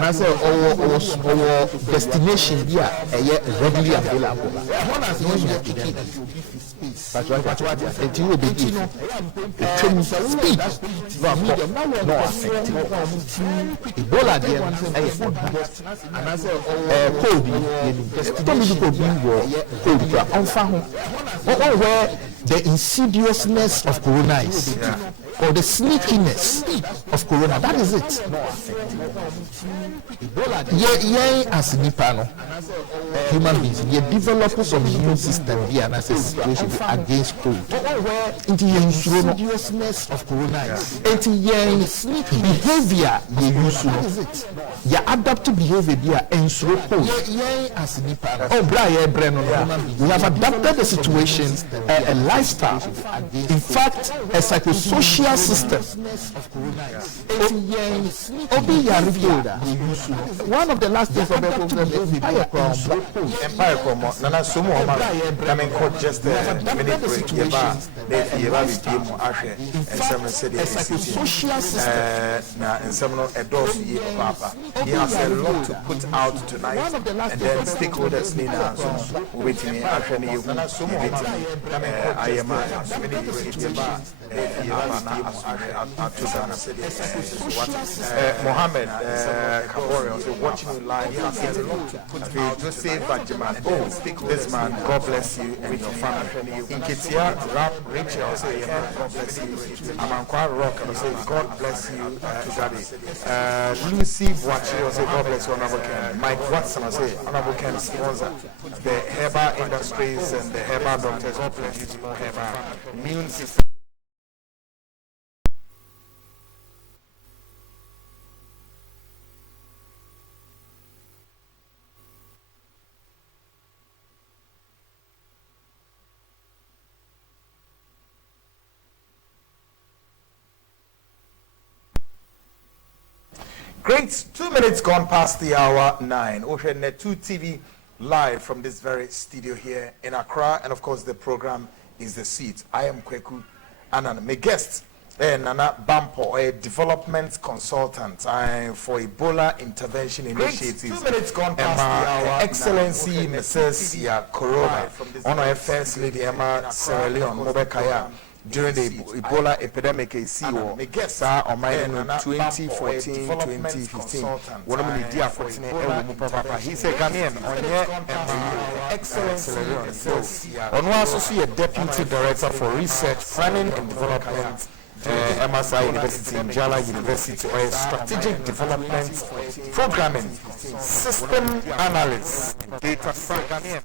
I say, our destination here, readily available. One has the answer kicking space. But what I say, it will be speed. No affected. Ebola there, and I said, COVID, where the insidiousness of corona is, or the sneakiness of corona, that is it. As Nipano, human beings, you develop some immune system here and as a situation against COVID. Into the insidiousness of corona is, behavior you use your adaptive behavior there and so as we have adapted the situation, a lifestyle, in fact a psychosocial system. One of the last things of the program is Empire Cromo. Nana Sumo, coming court just a minute break. And some social system. And some adults Papa. He has a lot to put out tonight, and then stakeholders need so waiting. Actually, I am Mohammed Kabori watching you live. He has a lot to put out. Joseph Bajiman, this man, God bless you and your family. In Ketia, Rap, Rachel, say, God bless you. Amankwa Rock, say, God bless you, Daddy. Lucy Boachi, say, God bless you, Honorable Ken. Mike Watson, say, Honorable Ken sponsor the Herbal Industries and the Herbal Doctors. God bless you, Herbal Immune System. Great, 2 minutes gone past the hour 9. Ocean Net 2 TV live from this very studio here in Accra, and of course the program is The Seat. I am Kweku Anan. My guest, Nana Bampo, a development consultant for Ebola intervention initiatives. 2 minutes gone past the hour. Excellency Mrs. Corona, Honor First Lady Emma Sierra Leone Mobekaya. During the Ebola epidemic, on 2014, 2015, one of the media he's a Ghanaian, on associate deputy director for research, planning and development. MSI University in Jala University, or a strategic development programming system analyst, data science.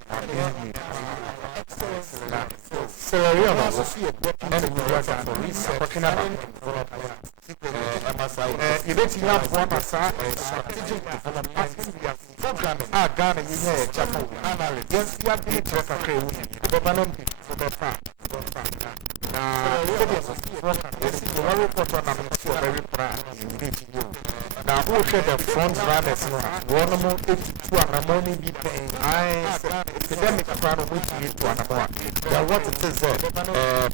Sierra Leone was and director for research, talking about MSI. You don't have one as a strategic development programming. Ghana, you know, Agyapong analyst. Yes, you have been now, who said the front runners? One more 82 and money be paying. Epidemic about which you need to another. What it is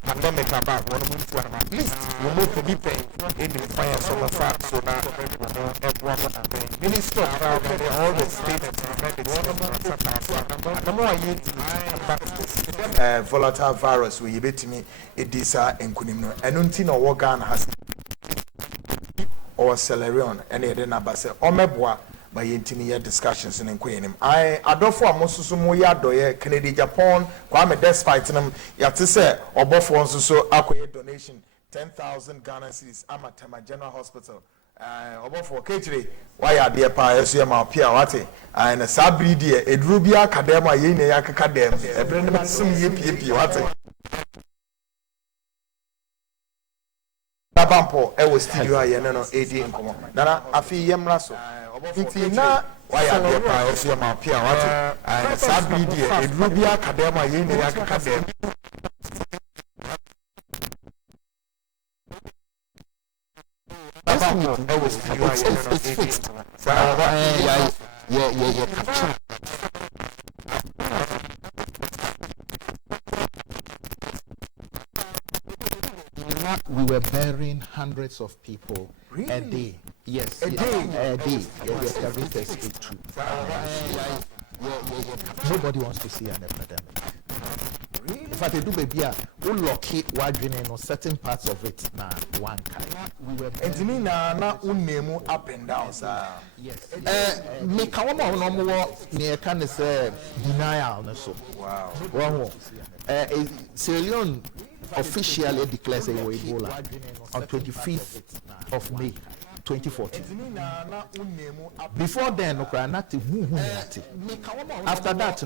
pandemic about 1 month to at least you need to be paying in the fire so far. So now, everyone Minister of Health and all the states and the more you need volatile virus, we bet me it is in Kunimno. And until Organ has or Sierra Leone, and then Abase, Omebwa, by yentini discussions in Queenim. I adofo amosusu mo ya doye Kennedy Japan Kwame despite them yate say obofo nso so akoye donation 10,000 Ghana cedis Amatema General Hospital. Obofo kechire why ade pa yeso ma pia wate na sabri die eduru bia akadema ye ne yakaka dem ebre ne basem ye pie wate Babampo was studio aye no edi nkomo nana afi yemra so nti na why ade pa yeso ma pia wate na sabri die eduru bia akadema ye ne yakaka dem It's fixed. We were burying hundreds of people a day. Yes, a day. Excavators it too. Nobody wants to see an epidemic. In fact, they do baby we lucky on certain parts of it now one kind. We were and na unemu up and down sir. Yes. Me kawama no more near can say denial so. Wow. Sierra Leone officially declares a Ebola on 25th of May 2014. Before then, after that,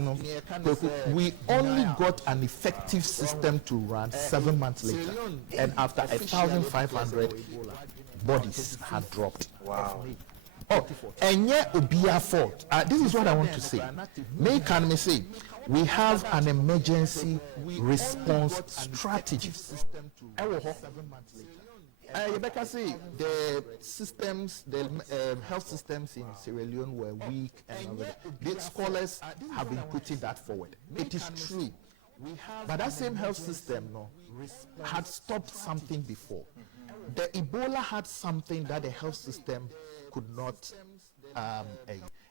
we only got an effective system to run 7 months later, and after 1,500 bodies had dropped. Wow. Oh, and yet Obia fault. This is what I want to say. Can me say we have an emergency response strategy. Rebecca say the systems, the health systems in Sierra Leone were weak, and the scholars have been putting that forward. It is true, but that same health system had stopped something before. The Ebola had something that the health system could not.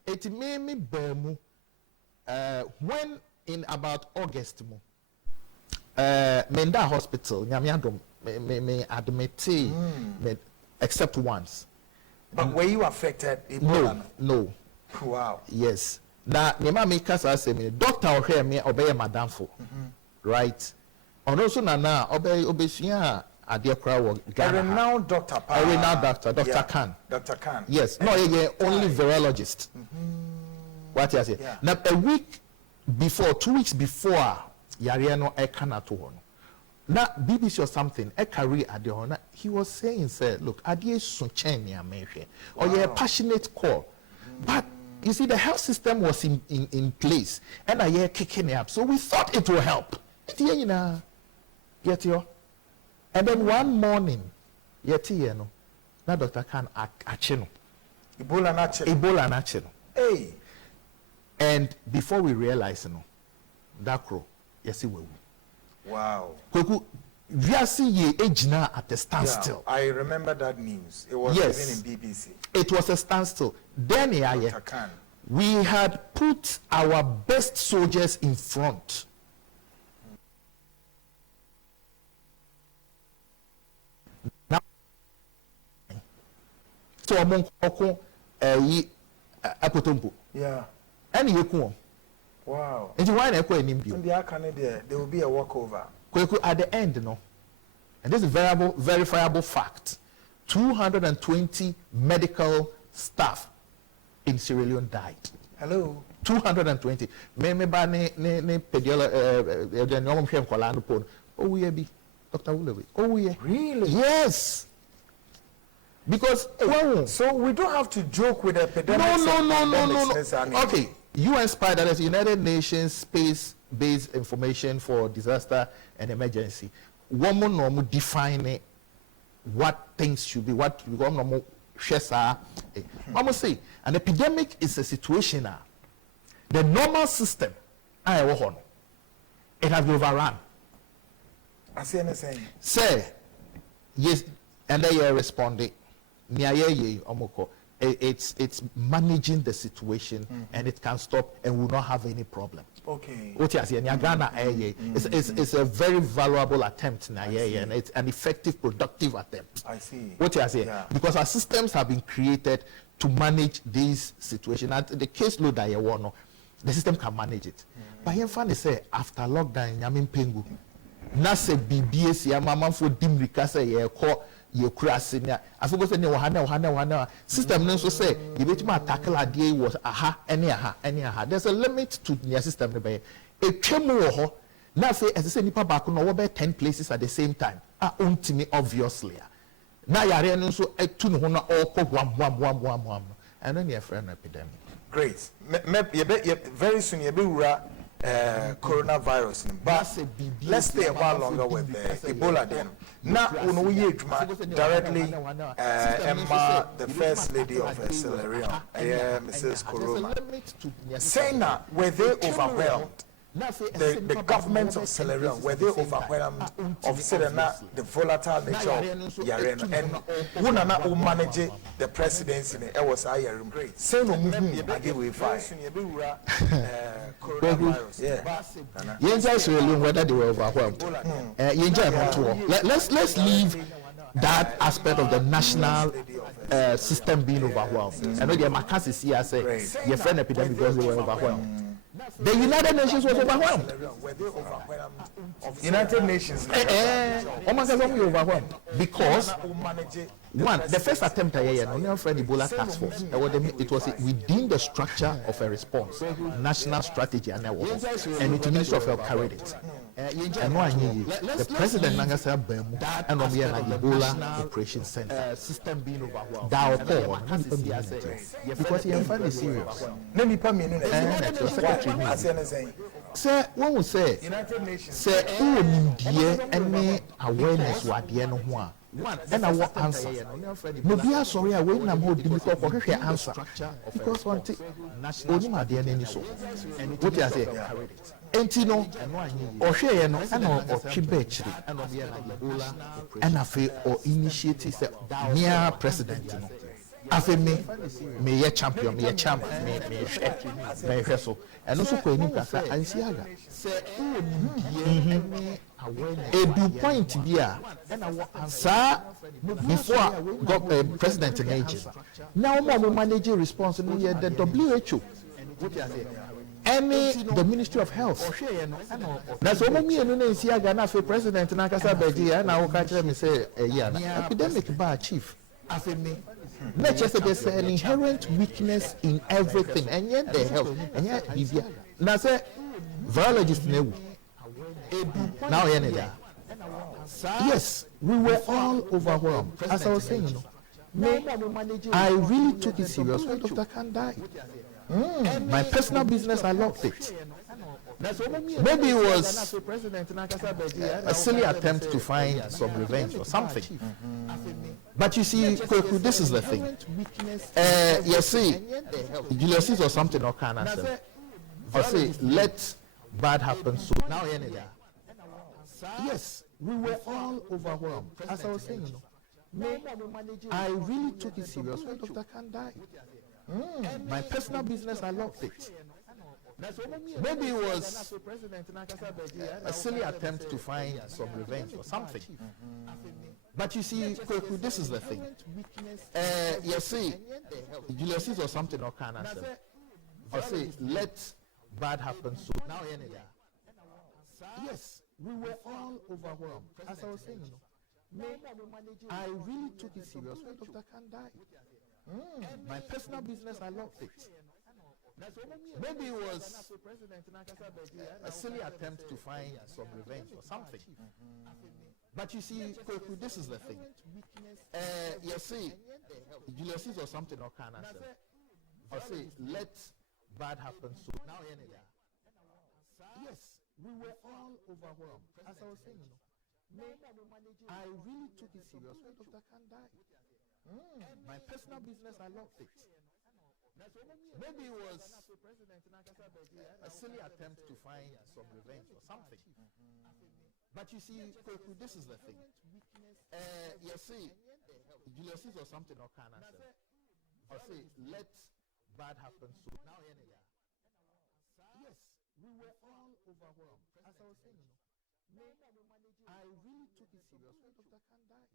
It made me burn. When in about August, Menda Hospital, Nyamiadom. Me admit except once. But were you affected? Ebola? No. Wow. Yes. Now, Nema make us say me doctor or hear me obey madam for. Right. And also na obey adia kra Ghana. A renowned doctor. A renowned doctor, Dr. Khan. Dr. Khan. Yes. No, only virologist. What you say? Now a week before, 2 weeks before, Yariano Ekana to one. Now, BBC or something, he was saying, look, Adie Suncheni America, or you're a passionate call. But you see, the health system was in place, and I hear kicking it up. So we thought it will help. And then one morning, now Dr. Khan Acheno. Ebola Nacheno. Hey. And before we realize, that crow, yes, it will. Wow. At a standstill. I remember that news. It was even in BBC. It was a standstill. Then we had put our best soldiers in front. Now, so among Akotompo. Yeah. And you wow. And why they will be a walkover. At the end, and this is a verifiable fact. 220 medical staff in Sierra Leone died. Hello. 220. Dr. Ulewe. Oh yeah. Really? Yes. Because so we don't have to joke with epidemics. No. Okay. UN SPI, that is United Nations Space-Based Information for Disaster and Emergency. Woman normal define what things should be, what we call normal shares are. I must say, an epidemic is a situation now. The normal system, it has been overrun. I see anything. Say, yes, and they are responding. It's managing the situation, and it can stop and will not have any problem. Okay. It's a very valuable attempt, and it's an effective, productive attempt. I see. Because our systems have been created to manage this situation. At the caseload that you want, the system can manage it. But you find say after lockdown, yamin pengu. Na se BBS ya mama for dimrika say ye call ye krasinia. I forgot say wahana. System no so say you bet ma tackle idea was any aha. There's a limit to your system. A chemo ho. Now say as I say nipa back no over 10 places at the same time. Untimi obviously. Now you are so two no na all co one. And then your friend epidemic. Great. Very soon you be coronavirus. But let's stay a while longer with Ebola then. Now we directly the first lady of Leone, Mrs. Corona, saying that were they overwhelmed? The government of Sierra Leone, were they overwhelmed of the volatile nature of Yaren and who manage the presidency in the was Ayarun? Say no movement, I give away fire. Whether they were overwhelmed. Let's leave that aspect of the national system being overwhelmed. I know the Makasi here say your friend epidemic because they were overwhelmed. The United Nations was overwhelmed. United Nations. Overwhelmed because one, the first attempt I had on Ebola task force, it was within the structure of a response, national strategy, and the Minister of Health carried it. And the president Nangasa Bemu and on the Ebola Operation Center system being overwhelmed. Because he found it serious. Say one will say, any awareness what the end one. And I want answer. No be sorry, I wait na more difficult for her answer. Because one thing, only my DNA so. What you say? Entino, or share no, and or chibetri, and I feel or initiative near president. Afe me ye champion, me ye chairman, me so. And also ko ni kasa ansiaga. A do point there. Sir, before got president in age. Now more managing response in the WHO. The Ministry of Health. That's what me and Nsiaga na for president na kasa beji and I will catch them say epidemic bar chief. Not just there's an inherent weakness in everything, and yet they help. And yet, now say, virologist now, yes, we were all overwhelmed. As I was saying, I really took it serious when Dr. Khan died. My personal business, I loved it. Maybe it was a silly attempt to find some revenge or something. But you see, this is the thing. You see, Julius or something or can answer. Or say, let bad happen so. Now, yes, we were all overwhelmed. As I was saying, I really took it serious when Dr. Khan died. My personal business, I loved it. Maybe it was a silly attempt to find some revenge or something. But you see, this is the thing. You see, Julius or something or can answer. Or say, let bad happen so. Now, yes, we were all overwhelmed. As I was saying, I really took it serious when Dr. Khan died. My personal business, I loved it. Maybe it was a silly attempt to find some revenge or something. But you see, this is the thing. You see, Julius or something or can answer. Or say, let bad happen so. Now, yes, we were all overwhelmed. As I was saying, I really took it serious when Dr. Khan died. My personal business, I loved it. Maybe it was a silly attempt to find some revenge or something. But you see, this is the thing. You see, Julius or something or can answer. Or say, let bad happen so. Now, yes, we were all overwhelmed. As I was saying, I really took it serious when Dr. Khan died.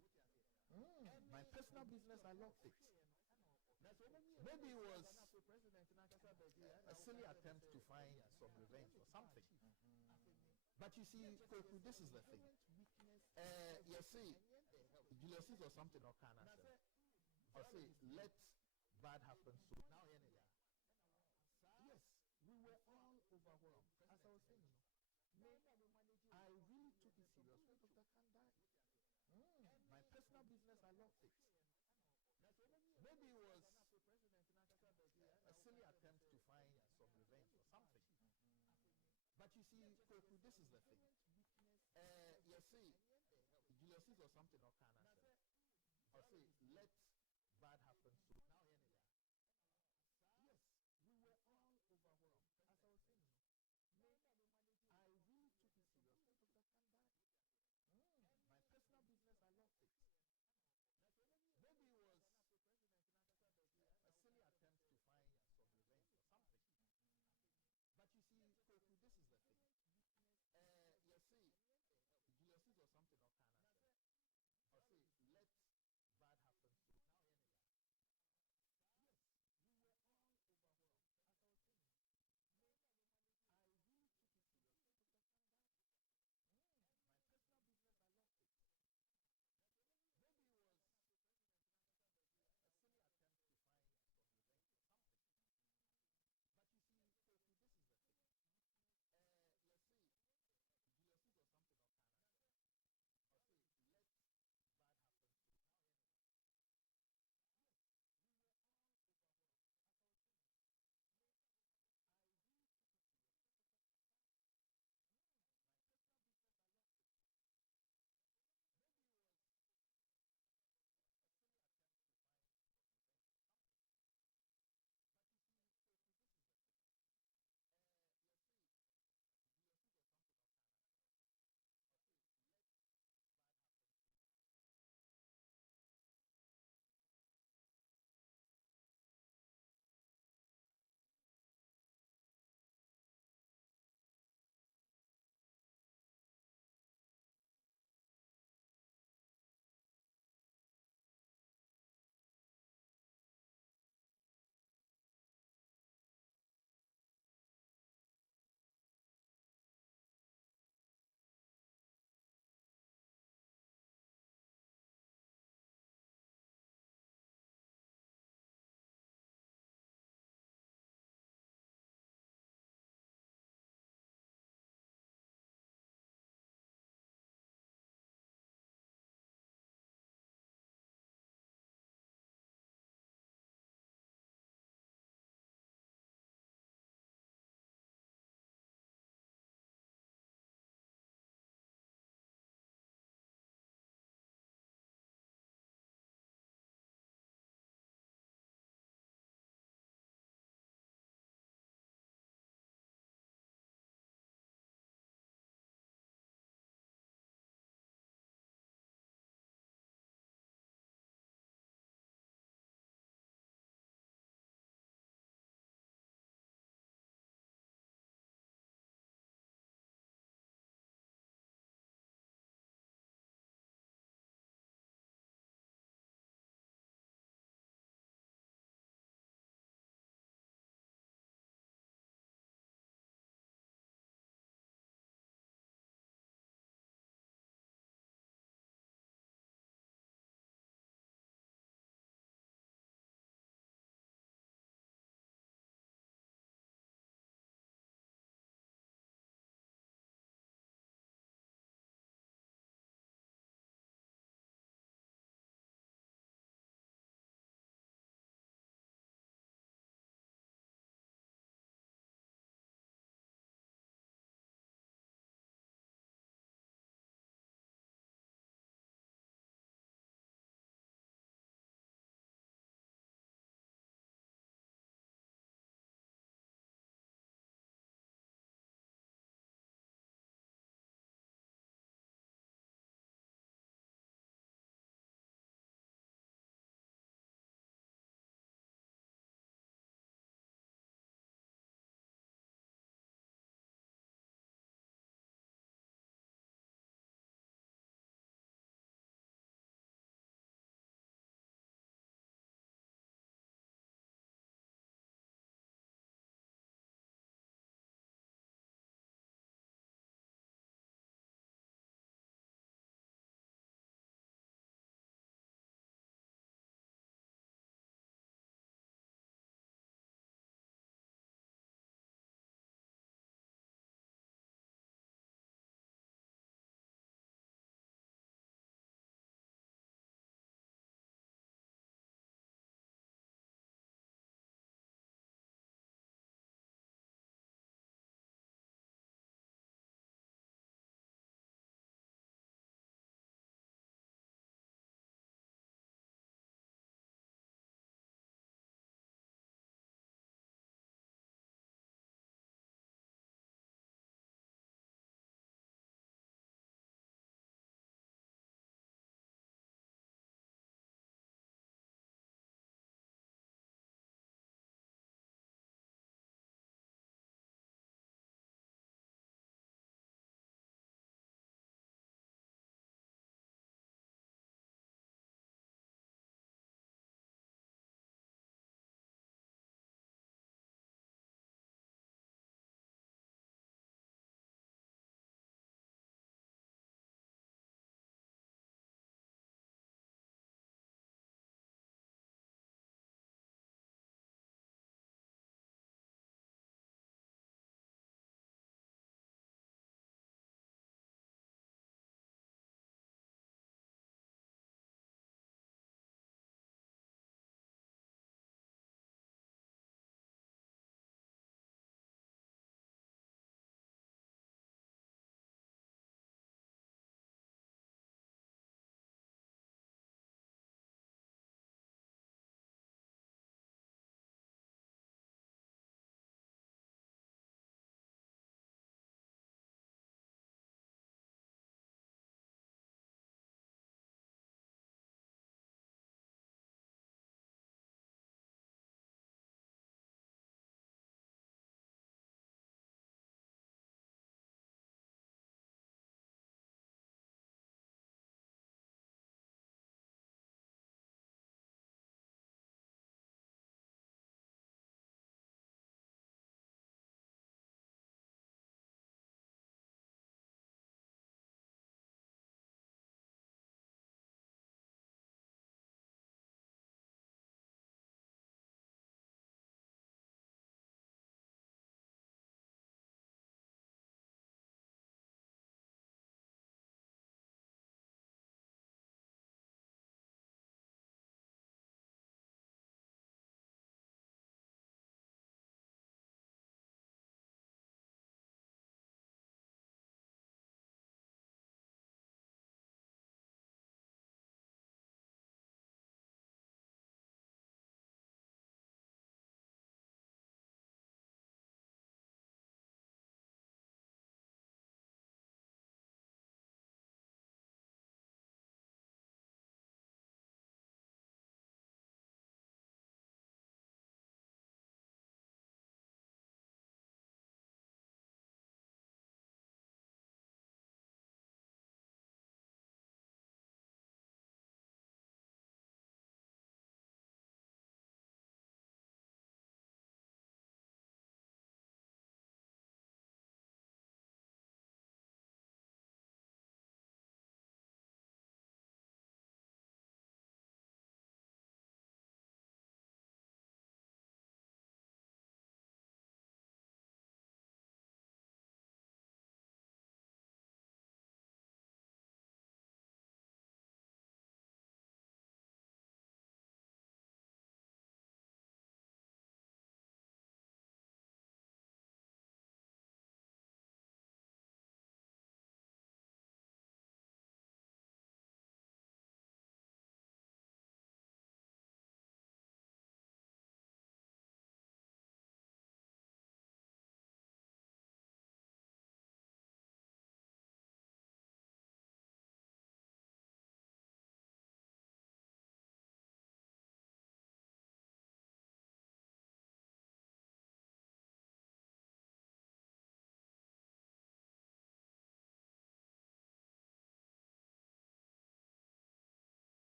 My personal business, I loved it. Maybe it was a silly attempt to find some revenge or something. But you see, Koku, this is the thing. You see, Julius Caesar or something or can answer. Or say, let bad happen so now. Yes, we were all overwhelmed. As I was saying, I really took it serious when Dr. Khan died. My personal business, I loved it. Maybe it was a silly attempt to find some revenge or something. But you see, Koku, this is the thing. You see, Julius Caesar or something or can answer. Or say, let bad happen so now. Yes, we were all overwhelmed. As I was saying, I really took it serious when Dr. Khan died. My personal business, I loved it. Maybe it was a silly attempt to find some revenge or something. But you see, Koku, this is the thing. You see, Julius Caesar or something or can answer. Or say, let bad happen so now.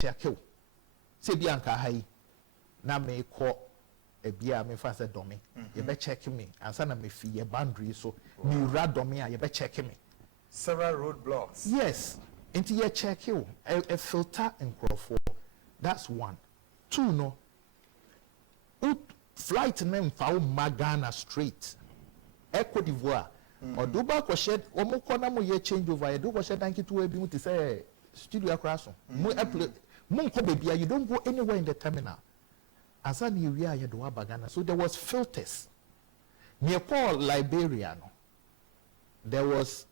check you. Say Bianca Hai, na me call a beer, me fast a dummy. You better check me, and son of me fee a boundary, so me rad dummy, you better check me. Several roadblocks. Yes, into your check you, a filter and crowd. That's one. Two, no. Flight name found Magana Street, Eco d'Ivoire. Or do back or shed, or more corner more ye change over. I do was shed thank you to a beauty to say studio across. Moon baby, you don't go anywhere in the terminal. As an area, you do Bagana. So there was filters. Near Paul Liberia, there was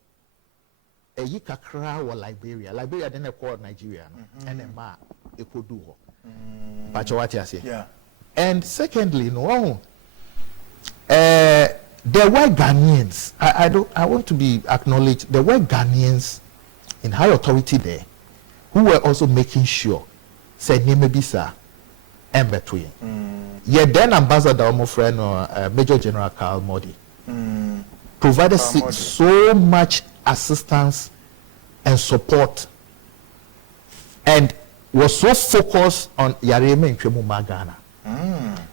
a Yikakra or Liberia. Liberia then called Nigeria, and a ma, it could do. But what you say? Yeah. And secondly, there were Ghanaians. I want to be acknowledged. There were Ghanaians in high authority there who were also making sure, said Nemebisa and between. Yeah, then Ambassador, my friend, Major General Carl Modi, provided so much assistance and support, and was so focused on Yareme and Kwemu Magana.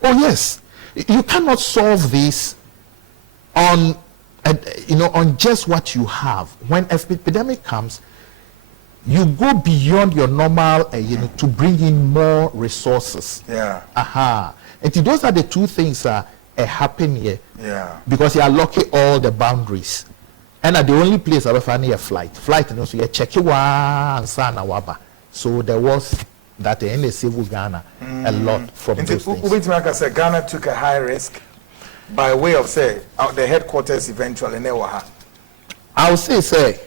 Oh yes, you cannot solve this on on just what you have. When an epidemic comes, you go beyond your normal to bring in more resources. Yeah. And those are the two things that happen here. Yeah. Because you are locking all the boundaries. And the only place I find a flight, so you check it and sana waba. So there was that in the civil Ghana a lot from those things. Ghana took a high risk by way of say the headquarters eventually never. I would say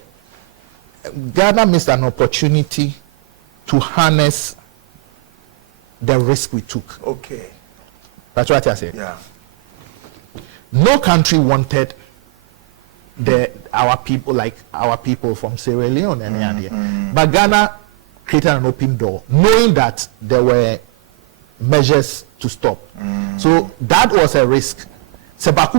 Ghana missed an opportunity to harness the risk we took. Okay. That's what I said. Yeah. No country wanted our people from Sierra Leone and area. But Ghana created an open door, knowing that there were measures to stop. So that was a risk. Wow.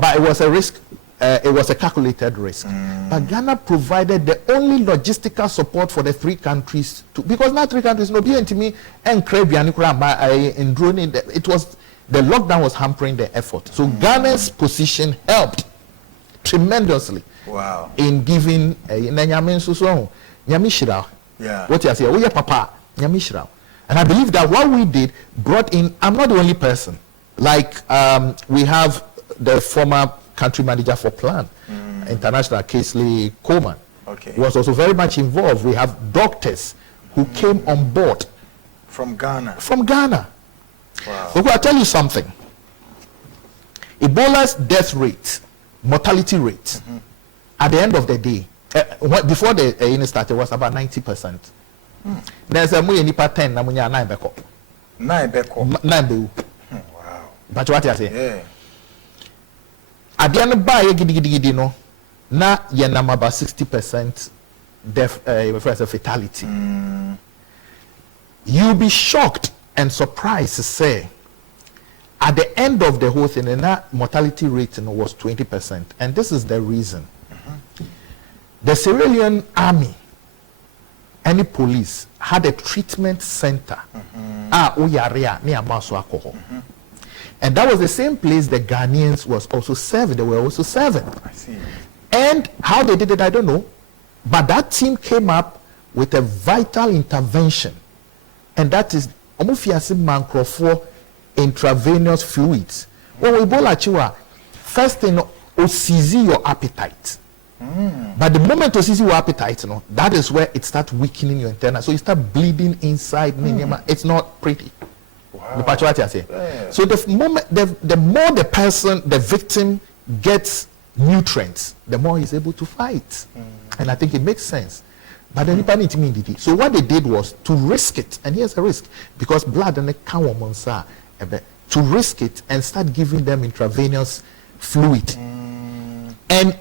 But it was a risk. It was a calculated risk. But Ghana provided the only logistical support for the three countries because now three countries no be me and Caribbean in drone. It was the lockdown was hampering the effort. So Ghana's position helped tremendously. Wow. In giving Nyamishira. Yeah. What you say? Oh yeah, Papa. Nyamishira. And I believe that what we did brought in. I'm not the only person. Like we have the former country manager for Plan, International Casely Coleman. Okay. Was also very much involved. We have doctors who came on board from Ghana. From Ghana. Wow. Look, I'll tell you something. Ebola's death rate, mortality rate, at the end of the day, before the unit started, was about 90%. There's a more nipa 10 na munya 9 beko. 9 beko. 9 beko. Wow. But what you say? Yeah. At the end of the day, no, na yenam about 60% death, fatality. You'll be shocked and surprised to say, at the end of the whole thing, the mortality rate was 20%. And this is the reason. The Sierra Leone army and the police had a treatment center. And that was the same place the Ghanaians was also serving. They were also serving. I see. And how they did it, I don't know. But that team came up with a vital intervention. And that is for intravenous fluids. Well, Ebola chiwa, first thing, seize your appetite. But the moment you seize your appetite, that is where it starts weakening your internal. So you start bleeding inside. It's not pretty. Wow. Yeah. So the more the person, the victim, gets nutrients, the more he's able to fight. And I think it makes sense. But then so what they did was to risk it, and here's a risk because blood and the to risk it and start giving them intravenous fluid and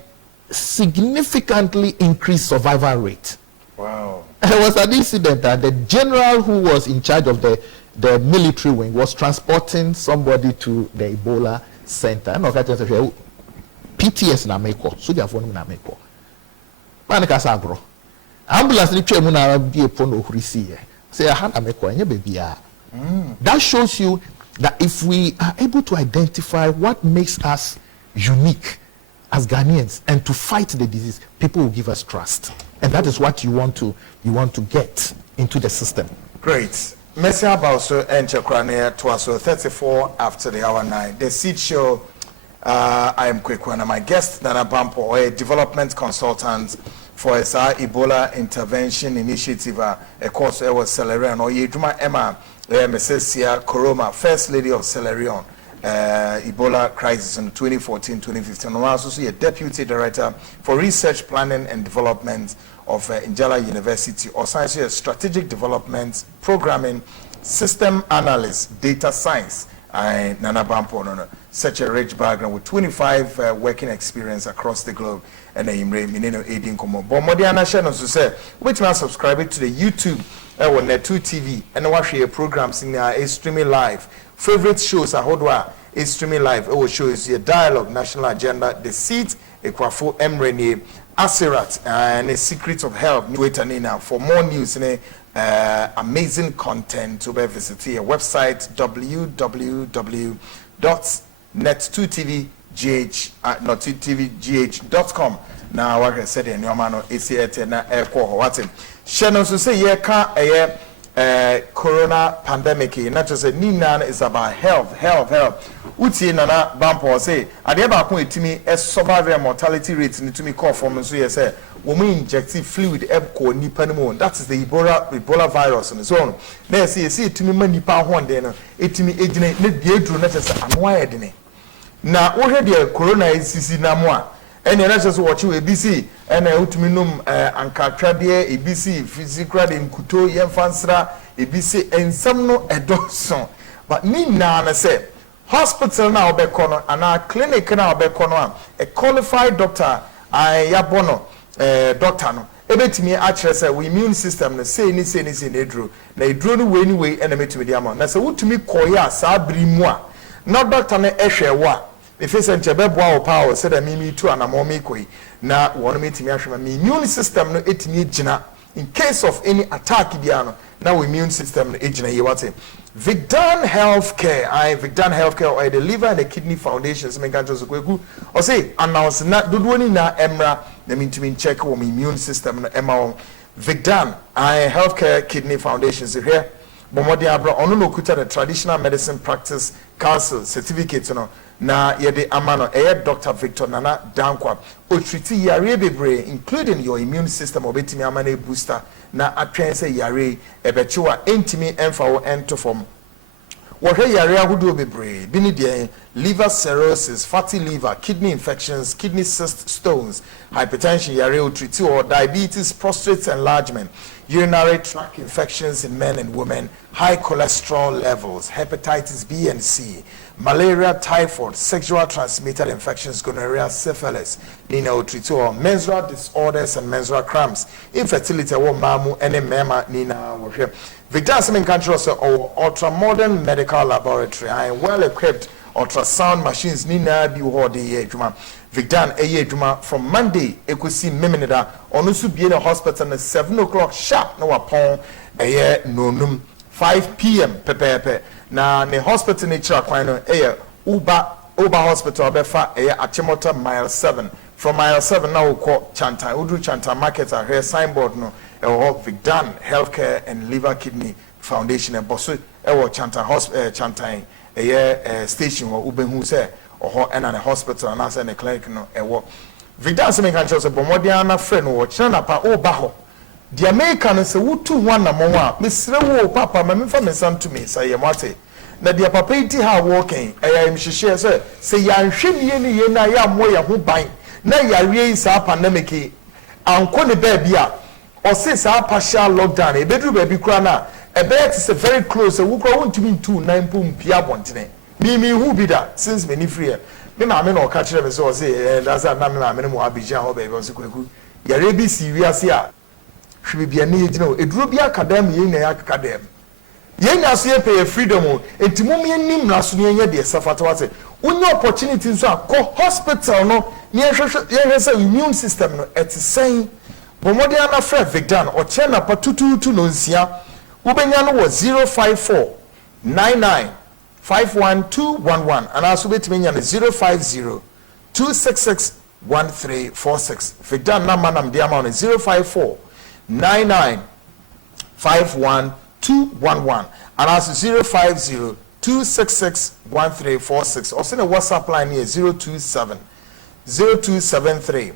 significantly increase survival rate. Wow. There was an incident that the general who was in charge of the military wing was transporting somebody to the Ebola center. And PTS na meko, so they have one na meko. Manika sagro. ambulance ni twa mu na bi epo no hurisi ye say ha na mekọ anya bebia. That shows you that if we are able to identify what makes us unique as Ghanaians and to fight the disease, people will give us trust, and that is what you want to get into the system. Great. Messi Abauso and Chakrane to us 34 after the hour 9. The seed show. I am Kwekwana. My guest Nana Bampo, a development consultant for Ebola intervention initiative. A course I was Celerion or Yeduma Emma Mrs. Koroma, First Lady of Celerion. Ebola crisis in 2014-2015. I'm also a deputy director for research planning and development of Njala University, or science strategic development, programming, system analyst, data science. Nana Bampo, such a rich background with 25 working experience across the globe, and Imre Minino aiding Komo. But Modiana Shannon say, which man subscribe to the YouTube or Net2 TV and watch your programs in a streaming live. Favorite shows are Hodwa is streaming live. It will show you your dialogue, national agenda, the seat, Equafo Emrene, Asirat, and the secrets of health. Nina for more news and amazing content to visit your website www.net2tvgh.com. Now, like I said, in your man, it's here na what's it? Shannon so say corona pandemic, not just a Nina is about health. Uti nana bampo say, Adiaba point to me as survivor mortality rates to me call from so yes, woman injective fluid epco nipanimo. That is the Ebola virus on its own. There see to me money pound one then it to me agent net the true net as I'm wired in it. Now already a corona is CC Namwa. And then I just watch you ABC and Utuminum and Katrabia, ABC, physical in Kuto, Yemfansra, ABC, and some no adoption. But Nina say, hospital now be corner and our clinic now be corner. A qualified doctor, Yabono, doctor no. Ebet me actually say we immune system no say ni nedro. Na edro no way anyway and me to me diamond. Na say utumi koya sa brimua. Not doctor na ehwe wa. If it's a jabeboa power, said a mimi to an amomi koi. Na one meeting me immune system no it need jina. In case of any attack, now immune system no ejina ye what Vicdan Healthcare, Vicdan Healthcare or the Liver and the Kidney Foundations, or say announce not do na emra, the mean to mean check on immune system no emma Vicdan Healthcare Kidney Foundations here. Bomodi abra ono kuta the traditional medicine practice council certificate no na yede amano Dr. Victor Nana Dankwa o treat yare bebre including your immune system obetimi amane booster na atwen say yare ebechiwa entimi emfa wo ento form wo hwe yare ahudo bebre bi ni de liver cirrhosis, fatty liver, kidney infections, kidney cyst stones, hypertension yare o treat or diabetes, prostate enlargement, urinary tract infections in men and women, high cholesterol levels, hepatitis B and C, malaria, typhoid, sexual transmitted infections, gonorrhea, syphilis, Nina Otrito, menstrual disorders and menstrual cramps, infertility, mamu, and mema, Nina, Victor Semen country also ultra modern medical laboratory, I am well equipped ultrasound machines, Nina, be the Juma. Vicdan, from Monday, Ekusi Meminida, Onusu be in a hospital at 7 o'clock sharp, no upon a year, no 5 p.m. Pepe. Na the hospital nature kwano Uba hospital befa Achimota mile 7 from mile 7 now we call Chanta Udru Chanta market here signboard no Vicdan Healthcare and Liver Kidney Foundation and Bosu Chanta hospital Chanta station or Ubenhu say or and a hospital and as a clinic no Vicdan some countries say bomodiana friend or Chana pa Obaho. The American say who 2-1 na mowa mesre wo papa ma me fa me san to me say yamate na dia papa iti ha working am hihye say yanhwe nie ye na ya mo ya ho ban na ya wie sa pandemic anko ne ba bia o say sa partial lockdown e bedru ba bi kura na e be it is very close wo kura won timi 2 9 pom pia bontene mi who be that since me ni free me ma me no ka kire me so say that's na me mo abijan ho ba bi o se kwaku ya rebi si wi ase a should be a need no edrobia academy yen na academy yen na so ye pay freedom enti mum yen nim na so yen ye de safata wase onye opportunity so akọ hospital no yen hwehwe say immune system no et saying Bomodi ana Fred Vicdan or Chena Patutu no nsia. Ubenya no was 054 99 51211 and also between 050 266 1346. Vicdan na manam dia ma 054 99 51211 and also 050 266 1346. Also the WhatsApp line here 027 0273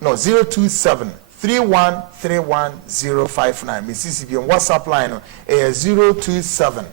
no 027 3131059. Mississippi on WhatsApp line 027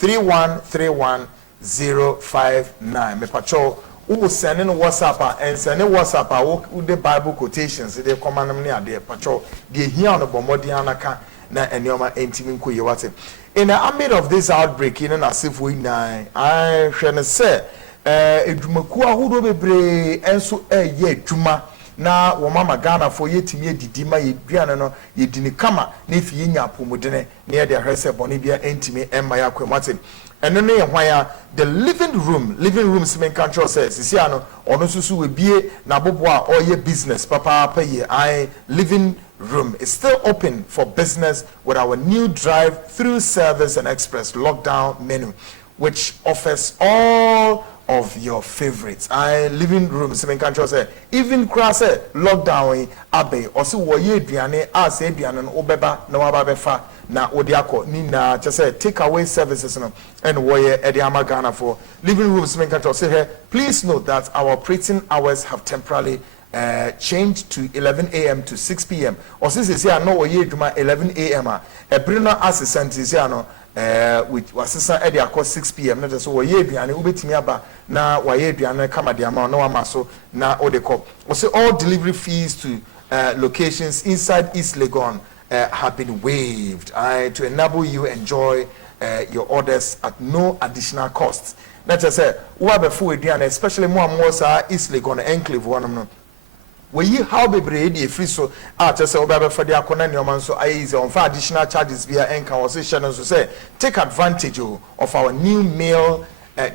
3131059. Me patrol who send in WhatsApp and send in WhatsApp with the Bible quotations. They command me there patrol. They hear on the Bomodianaka na enyoma entimin ko yewate. In the amid of this outbreak, in as if we nine, I shall say, edumaku ahodo bebre enso ye dwuma na wo mama Ghana for yetimi edidi ma yeduane no yedini kama na ifi nya apomodene na ye de ahwese bone bia entimi emma ya kwemate. Eno ne hwan the living room semen control says sisi ano ono susu we bie na bobo a oye business papa ye I living room is still open for business with our new drive-through service and express lockdown menu, which offers all of your favorites. I living room seven countries say even cross lockdown abe also wo ye aduane as aduane no obeba na waba befa na odiako ni na just say take away services no and wo ye ediama Ghana for living room seven countries say here please note that our operating hours have temporarily changed to 11 a.m. to 6 p.m. Or since they say no ye duma 11 a.m. A brino assistant is no with assistant at the 6 p.m. Not so ye and ubetimi aba na waye duane kama dia ma no amaso na odeko. Also all delivery fees to locations inside East Legon have been waived to enable you enjoy your orders at no additional cost. Let us say uabe fu eduane especially more East Legon enclave one no. We how be brady free so just say oba for the akona nneoma so easy on for additional charges via enka or channel so say take advantage of our new meal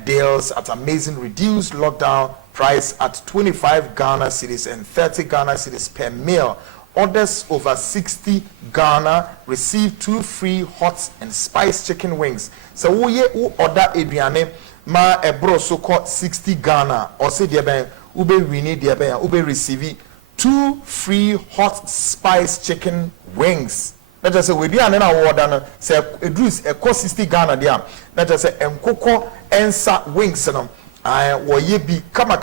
deals at amazing reduced lockdown price at 25 Ghana cedis and 30 Ghana cedis per meal. Orders over 60 Ghana receive 2 free hot and spiced chicken wings. So we order aduane ma ebro so called 60 Ghana or say the ube winnie the ube receive 2 free hot spiced chicken wings. Let us say we dia na order say edus e cost 60 Ghana there. Let us say enkoko ensa wings no wo ye bi kama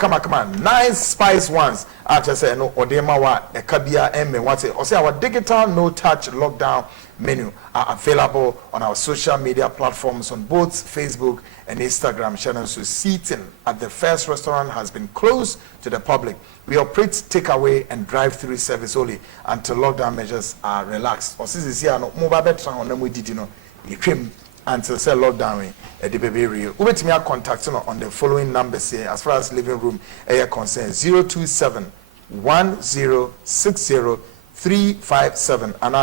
nice spice ones. Just say no odema wa e kabia emme what or say our digital no touch lockdown menu are available on our social media platforms on both Facebook and Instagram channels. So seating at the first restaurant has been closed to the public. We operate takeaway and drive-through service only until lockdown measures are relaxed. Or since this year, no mobile better on them we did until say lockdown the baby real. We me contact on the following numbers here as far as living room area concerned 027 1060 357 and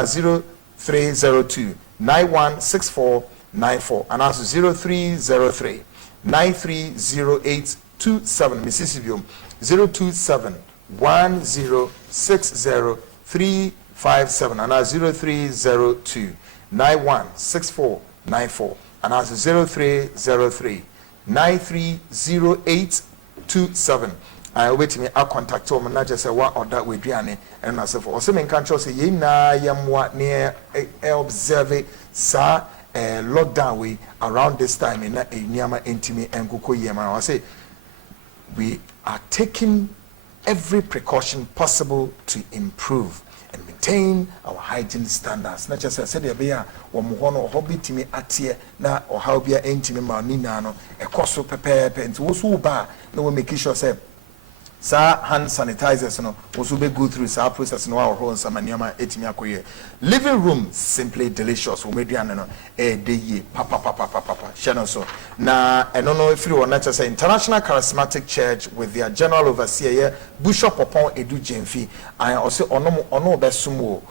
0302 916494 and also 0303 930827 Mississippi 027 1060 357 and 0302 916494 and also 0303 930827. I wait me a contact home and not just say what or that with Diane and myself. Also, in control say ye na yamwa near observe sa lockdown way around this time in Nyama Intimi and Kuko Yama. I say we are taking every precaution possible to improve and maintain our hygiene standards. Not just I said be a womono hobby timi atie na or how be a intimi manina no a coso pepe and to ba no we make sure say sa hand sanitizers no also be go through sa process no our home some nyama etimi akoye. Living room simply delicious we median no dey papa channel so na I don't know if you want to say International Charismatic Church with their general overseer Bishop upon Edu Jemfi I also ono besum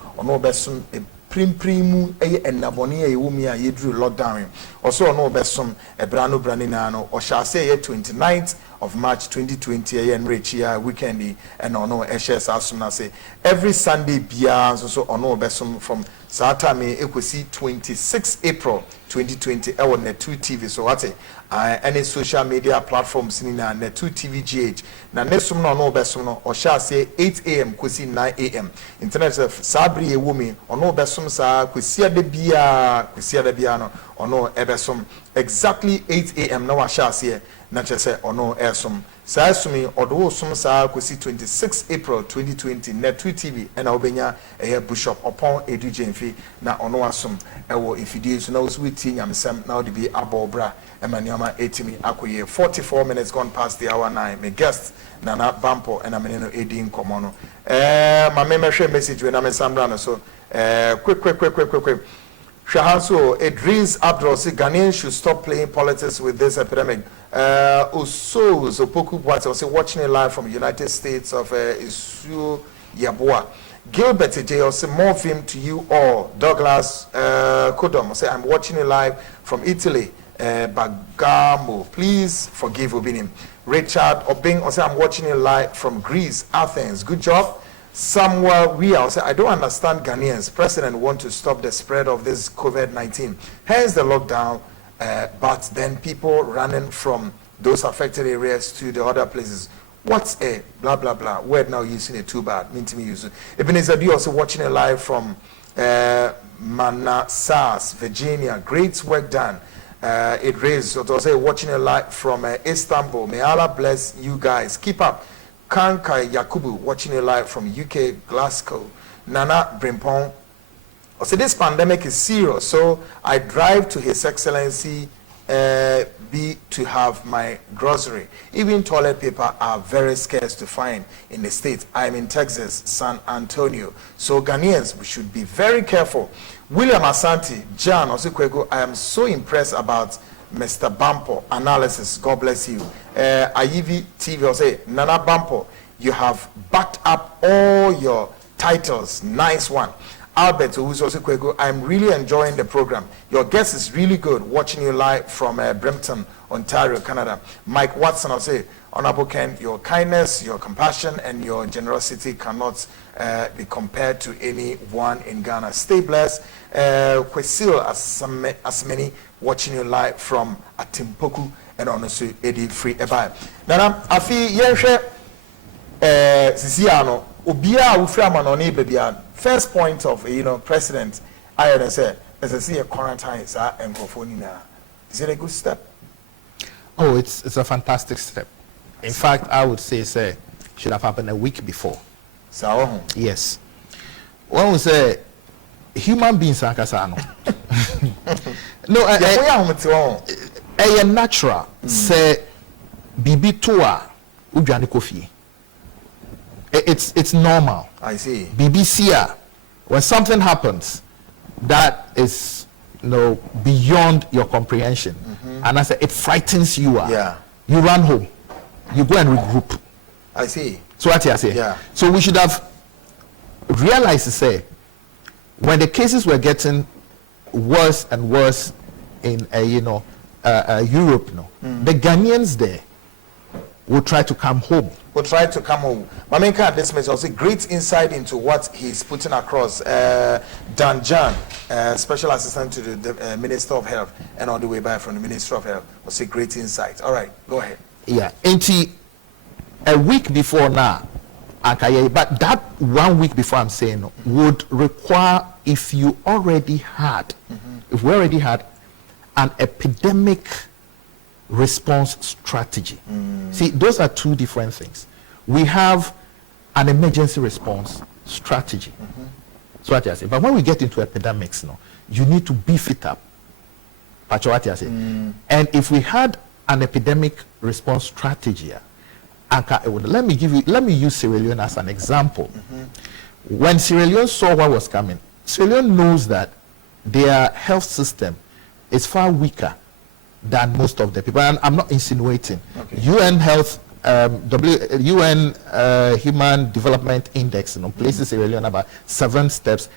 primu enaboni ewumi yedru lockdown also ono besom ebrano branina no o shall say 29th of March 2020 and Rechia weekend and ono HS asuna say every Sunday bia so ono besom from Satame ekwesi 26 April 2020 e on Net 2 TV so what any social media platforms ni na Net 2 TV GH na nesum no ono besom no o sha say 8 am kwesi 9 am internet of sabri ewumi ono besom sa kwesi ade bia no ono ebesom exactly 8 am na wa sha say na chese ono esom saa sumi odo sum saa kwesi 26 April 2020 Net 2 TV na obenya Bishop upon Edu Jenfi na ono asum ewo ifidie so na oswiti nyamsem na odi bi abobra emaniama etimi akoye 44 minutes gone past the hour 9 my guest Nana Bampo and amene no edi nkomo no ma me share message we na me samra no so quick Shahanso Idris Abdul say Ghanaians should stop playing politics with this epidemic. Also, Zopoku Boate say watching it live from the United States of Isu Yaboa. Gilbert J say more film to you all. Douglas Kodom say I'm watching it live from Italy. Bagamo, please forgive Obinim. Richard Obing say I'm watching it live from Greece, Athens. Good job. Somewhere we are say I don't understand Ghanaians. President want to stop the spread of this COVID-19. Hence the lockdown. But then people running from those affected areas to the other places. What's a blah blah blah word now using it too bad? Mean to me use it. Ebenezer D also watching it live from Manassas, Virginia. Great work done. It raised also watching it live from Istanbul. May Allah bless you guys. Keep up. Kankai Yakubu watching it live from UK, Glasgow. Nana Brimpong. So this pandemic is serious, so I drive to His Excellency to have my grocery. Even toilet paper are very scarce to find in the state. I'm in Texas, San Antonio. So Ghanaians, we should be very careful. William Asante, John Osukwego, I am so impressed about Mr. Bampo analysis. God bless you. Ayivi TV will say, Nana Bampo, you have backed up all your titles. Nice one. Albert, who's also Kwego, I'm really enjoying the program. Your guest is really good. Watching you live from Brampton, Ontario, Canada. Mike Watson, I'll say, Honorable Ken, your kindness, your compassion, and your generosity cannot be compared to anyone in Ghana. Stay blessed. Kwesil Asmeni, watching you live from Atimpoku, and honestly, Eddie Free Eba. Nana, Afi Yenshe Sisiano, Ubia Uframan on Ebebian. First point of president, I say, as I see a quarantine and is it a good step? Oh, it's a fantastic step. In fact, I would say should have happened a week before. So yes. One would say human beings are kasano. No, a natural say bibi toa ujani kofi. It's normal. I see. BBC, when something happens that is beyond your comprehension, and I say it frightens you, you run home, you go and regroup. I see. So what I say? Yeah. So we should have realized to say when the cases were getting worse and worse in Europe, the Ghanaians there will try to come home. Mamenka, this message also great insight into what he's putting across. Dan Jan, Special Assistant to the Minister of Health, and all the way back from the Minister of Health, was a great insight. All right, go ahead. Yeah, a week before now, but that 1 week before I'm saying would require if we already had an epidemic response strategy. See, those are two different things. We have an emergency response strategy. So what I say, but when we get into epidemics, you need to beef it up. That's what I say. And if we had an epidemic response strategy, let me use Sierra Leone as an example. When Sierra Leone saw what was coming, Sierra Leone knows that their health system is far weaker than most of the people, and I'm not insinuating. UN Health, UN Human Development Index, places Sierra Leone about 7 steps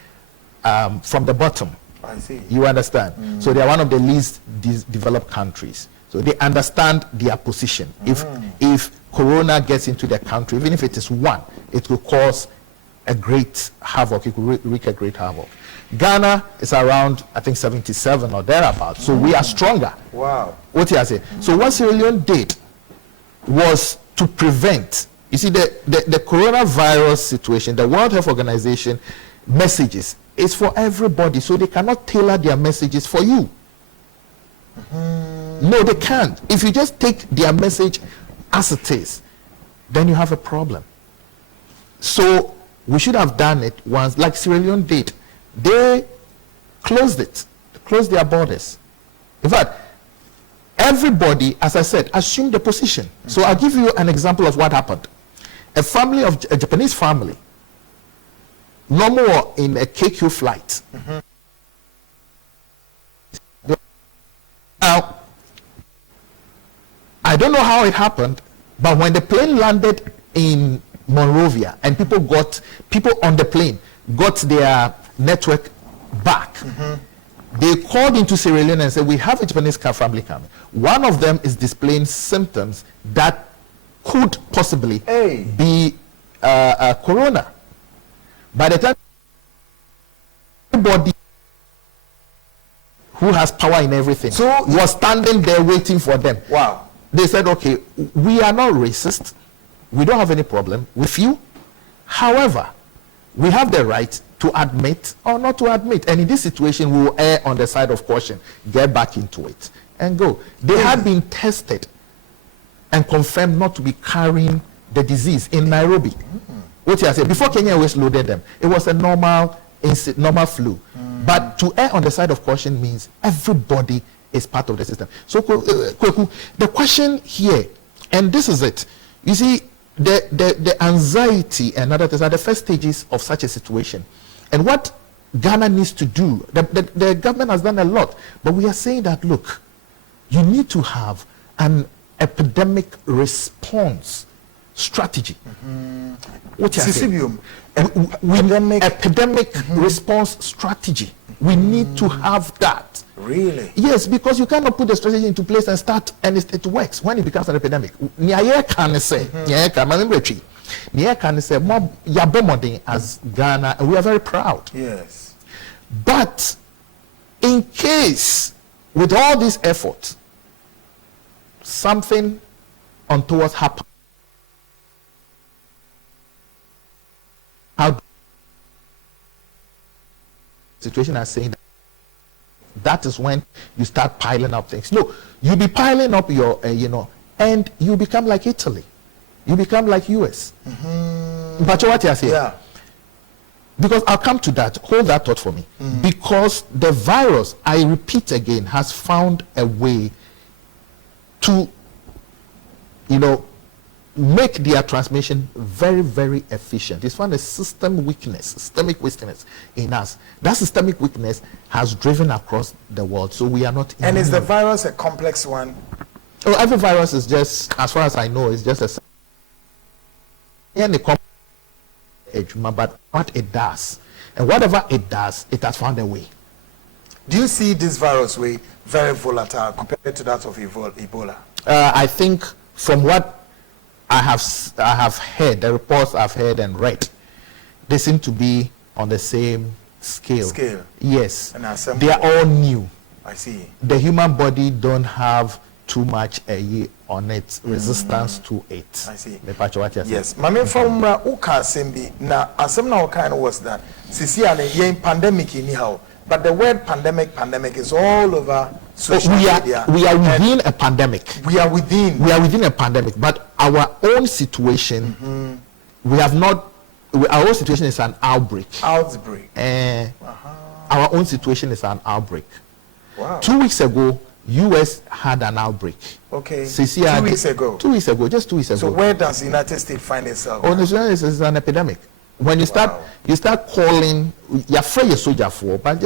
from the bottom. I see. You understand? So they are one of the least developed countries. So they understand their position. If corona gets into the country, even if it is one, it will cause a great havoc. It will wreak a great havoc. Ghana is around, I think, 77 or thereabouts. So we are stronger. Wow. What you say? So what Sierra Leone did was to prevent. You see, the coronavirus situation, the World Health Organization messages is for everybody, so they cannot tailor their messages for you. No, they can't. If you just take their message as it is, then you have a problem. So we should have done it once, like Sierra Leone did. They closed it, closed their borders. In fact, everybody, as I said, assumed the position. So I'll give you an example of what happened. A Japanese family, no more in a KQ flight. Now, I don't know how it happened, but when the plane landed in Monrovia and people on the plane got their network back, they called into Sierra Leone and said, we have a Japanese family coming. One of them is displaying symptoms that could possibly be corona. By the time everybody who has power in everything was standing there waiting for them. Wow. They said, okay, we are not racist. We don't have any problem with you. However, we have the right to admit or not to admit. And in this situation, we will err on the side of caution, get back into it, and go. They had been tested and confirmed not to be carrying the disease in Nairobi. What I said, before Kenya Airways loaded them, it was a normal flu. But to err on the side of caution means everybody is part of the system. So, Kweku, the question here, and this is it. You see, the anxiety and other things are the first stages of such a situation. And what Ghana needs to do, the government has done a lot, but we are saying that, look, you need to have an epidemic response strategy. What is epidemic response strategy. We need to have that. Really? Yes, because you cannot put the strategy into place and start, and it works when it becomes an epidemic. As Ghana, and we are very proud. Yes. But in case, with all this effort, something untoward happens, how situation are saying that is when you start piling up things. No, you be piling up your, and you become like Italy. You become like US. But what you say? Yeah. Because I'll come to that. Hold that thought for me. Because the virus, I repeat again, has found a way to, make their transmission very, very efficient. It's found a systemic weakness in us. That systemic weakness has driven across the world, so we are not. And is the virus a complex one? Oh, every virus is just, as far as I know, is just a. But what it does, and whatever it does, it has found a way. Do you see this virus way very volatile compared to that of Ebola? I think from what I have heard, the reports I've heard and read, they seem to be on the same scale. Yes. And they are all new. I see. The human body don't have too much on its resistance to it. I see. Yes. Mami from Uka Sembi na asemna kind was that sisi ane pandemic anyhow. But the word pandemic is all over social media. We are within a pandemic. We are within a pandemic. But our own situation, we have not. Our own situation is an outbreak. Our own situation is an outbreak. Wow. 2 weeks ago, US had an outbreak. Okay. 2 weeks ago. 2 weeks ago, just 2 weeks ago. So where does the United States find itself? Oh, it's an epidemic. When you start calling, you're afraid you're soldier for, but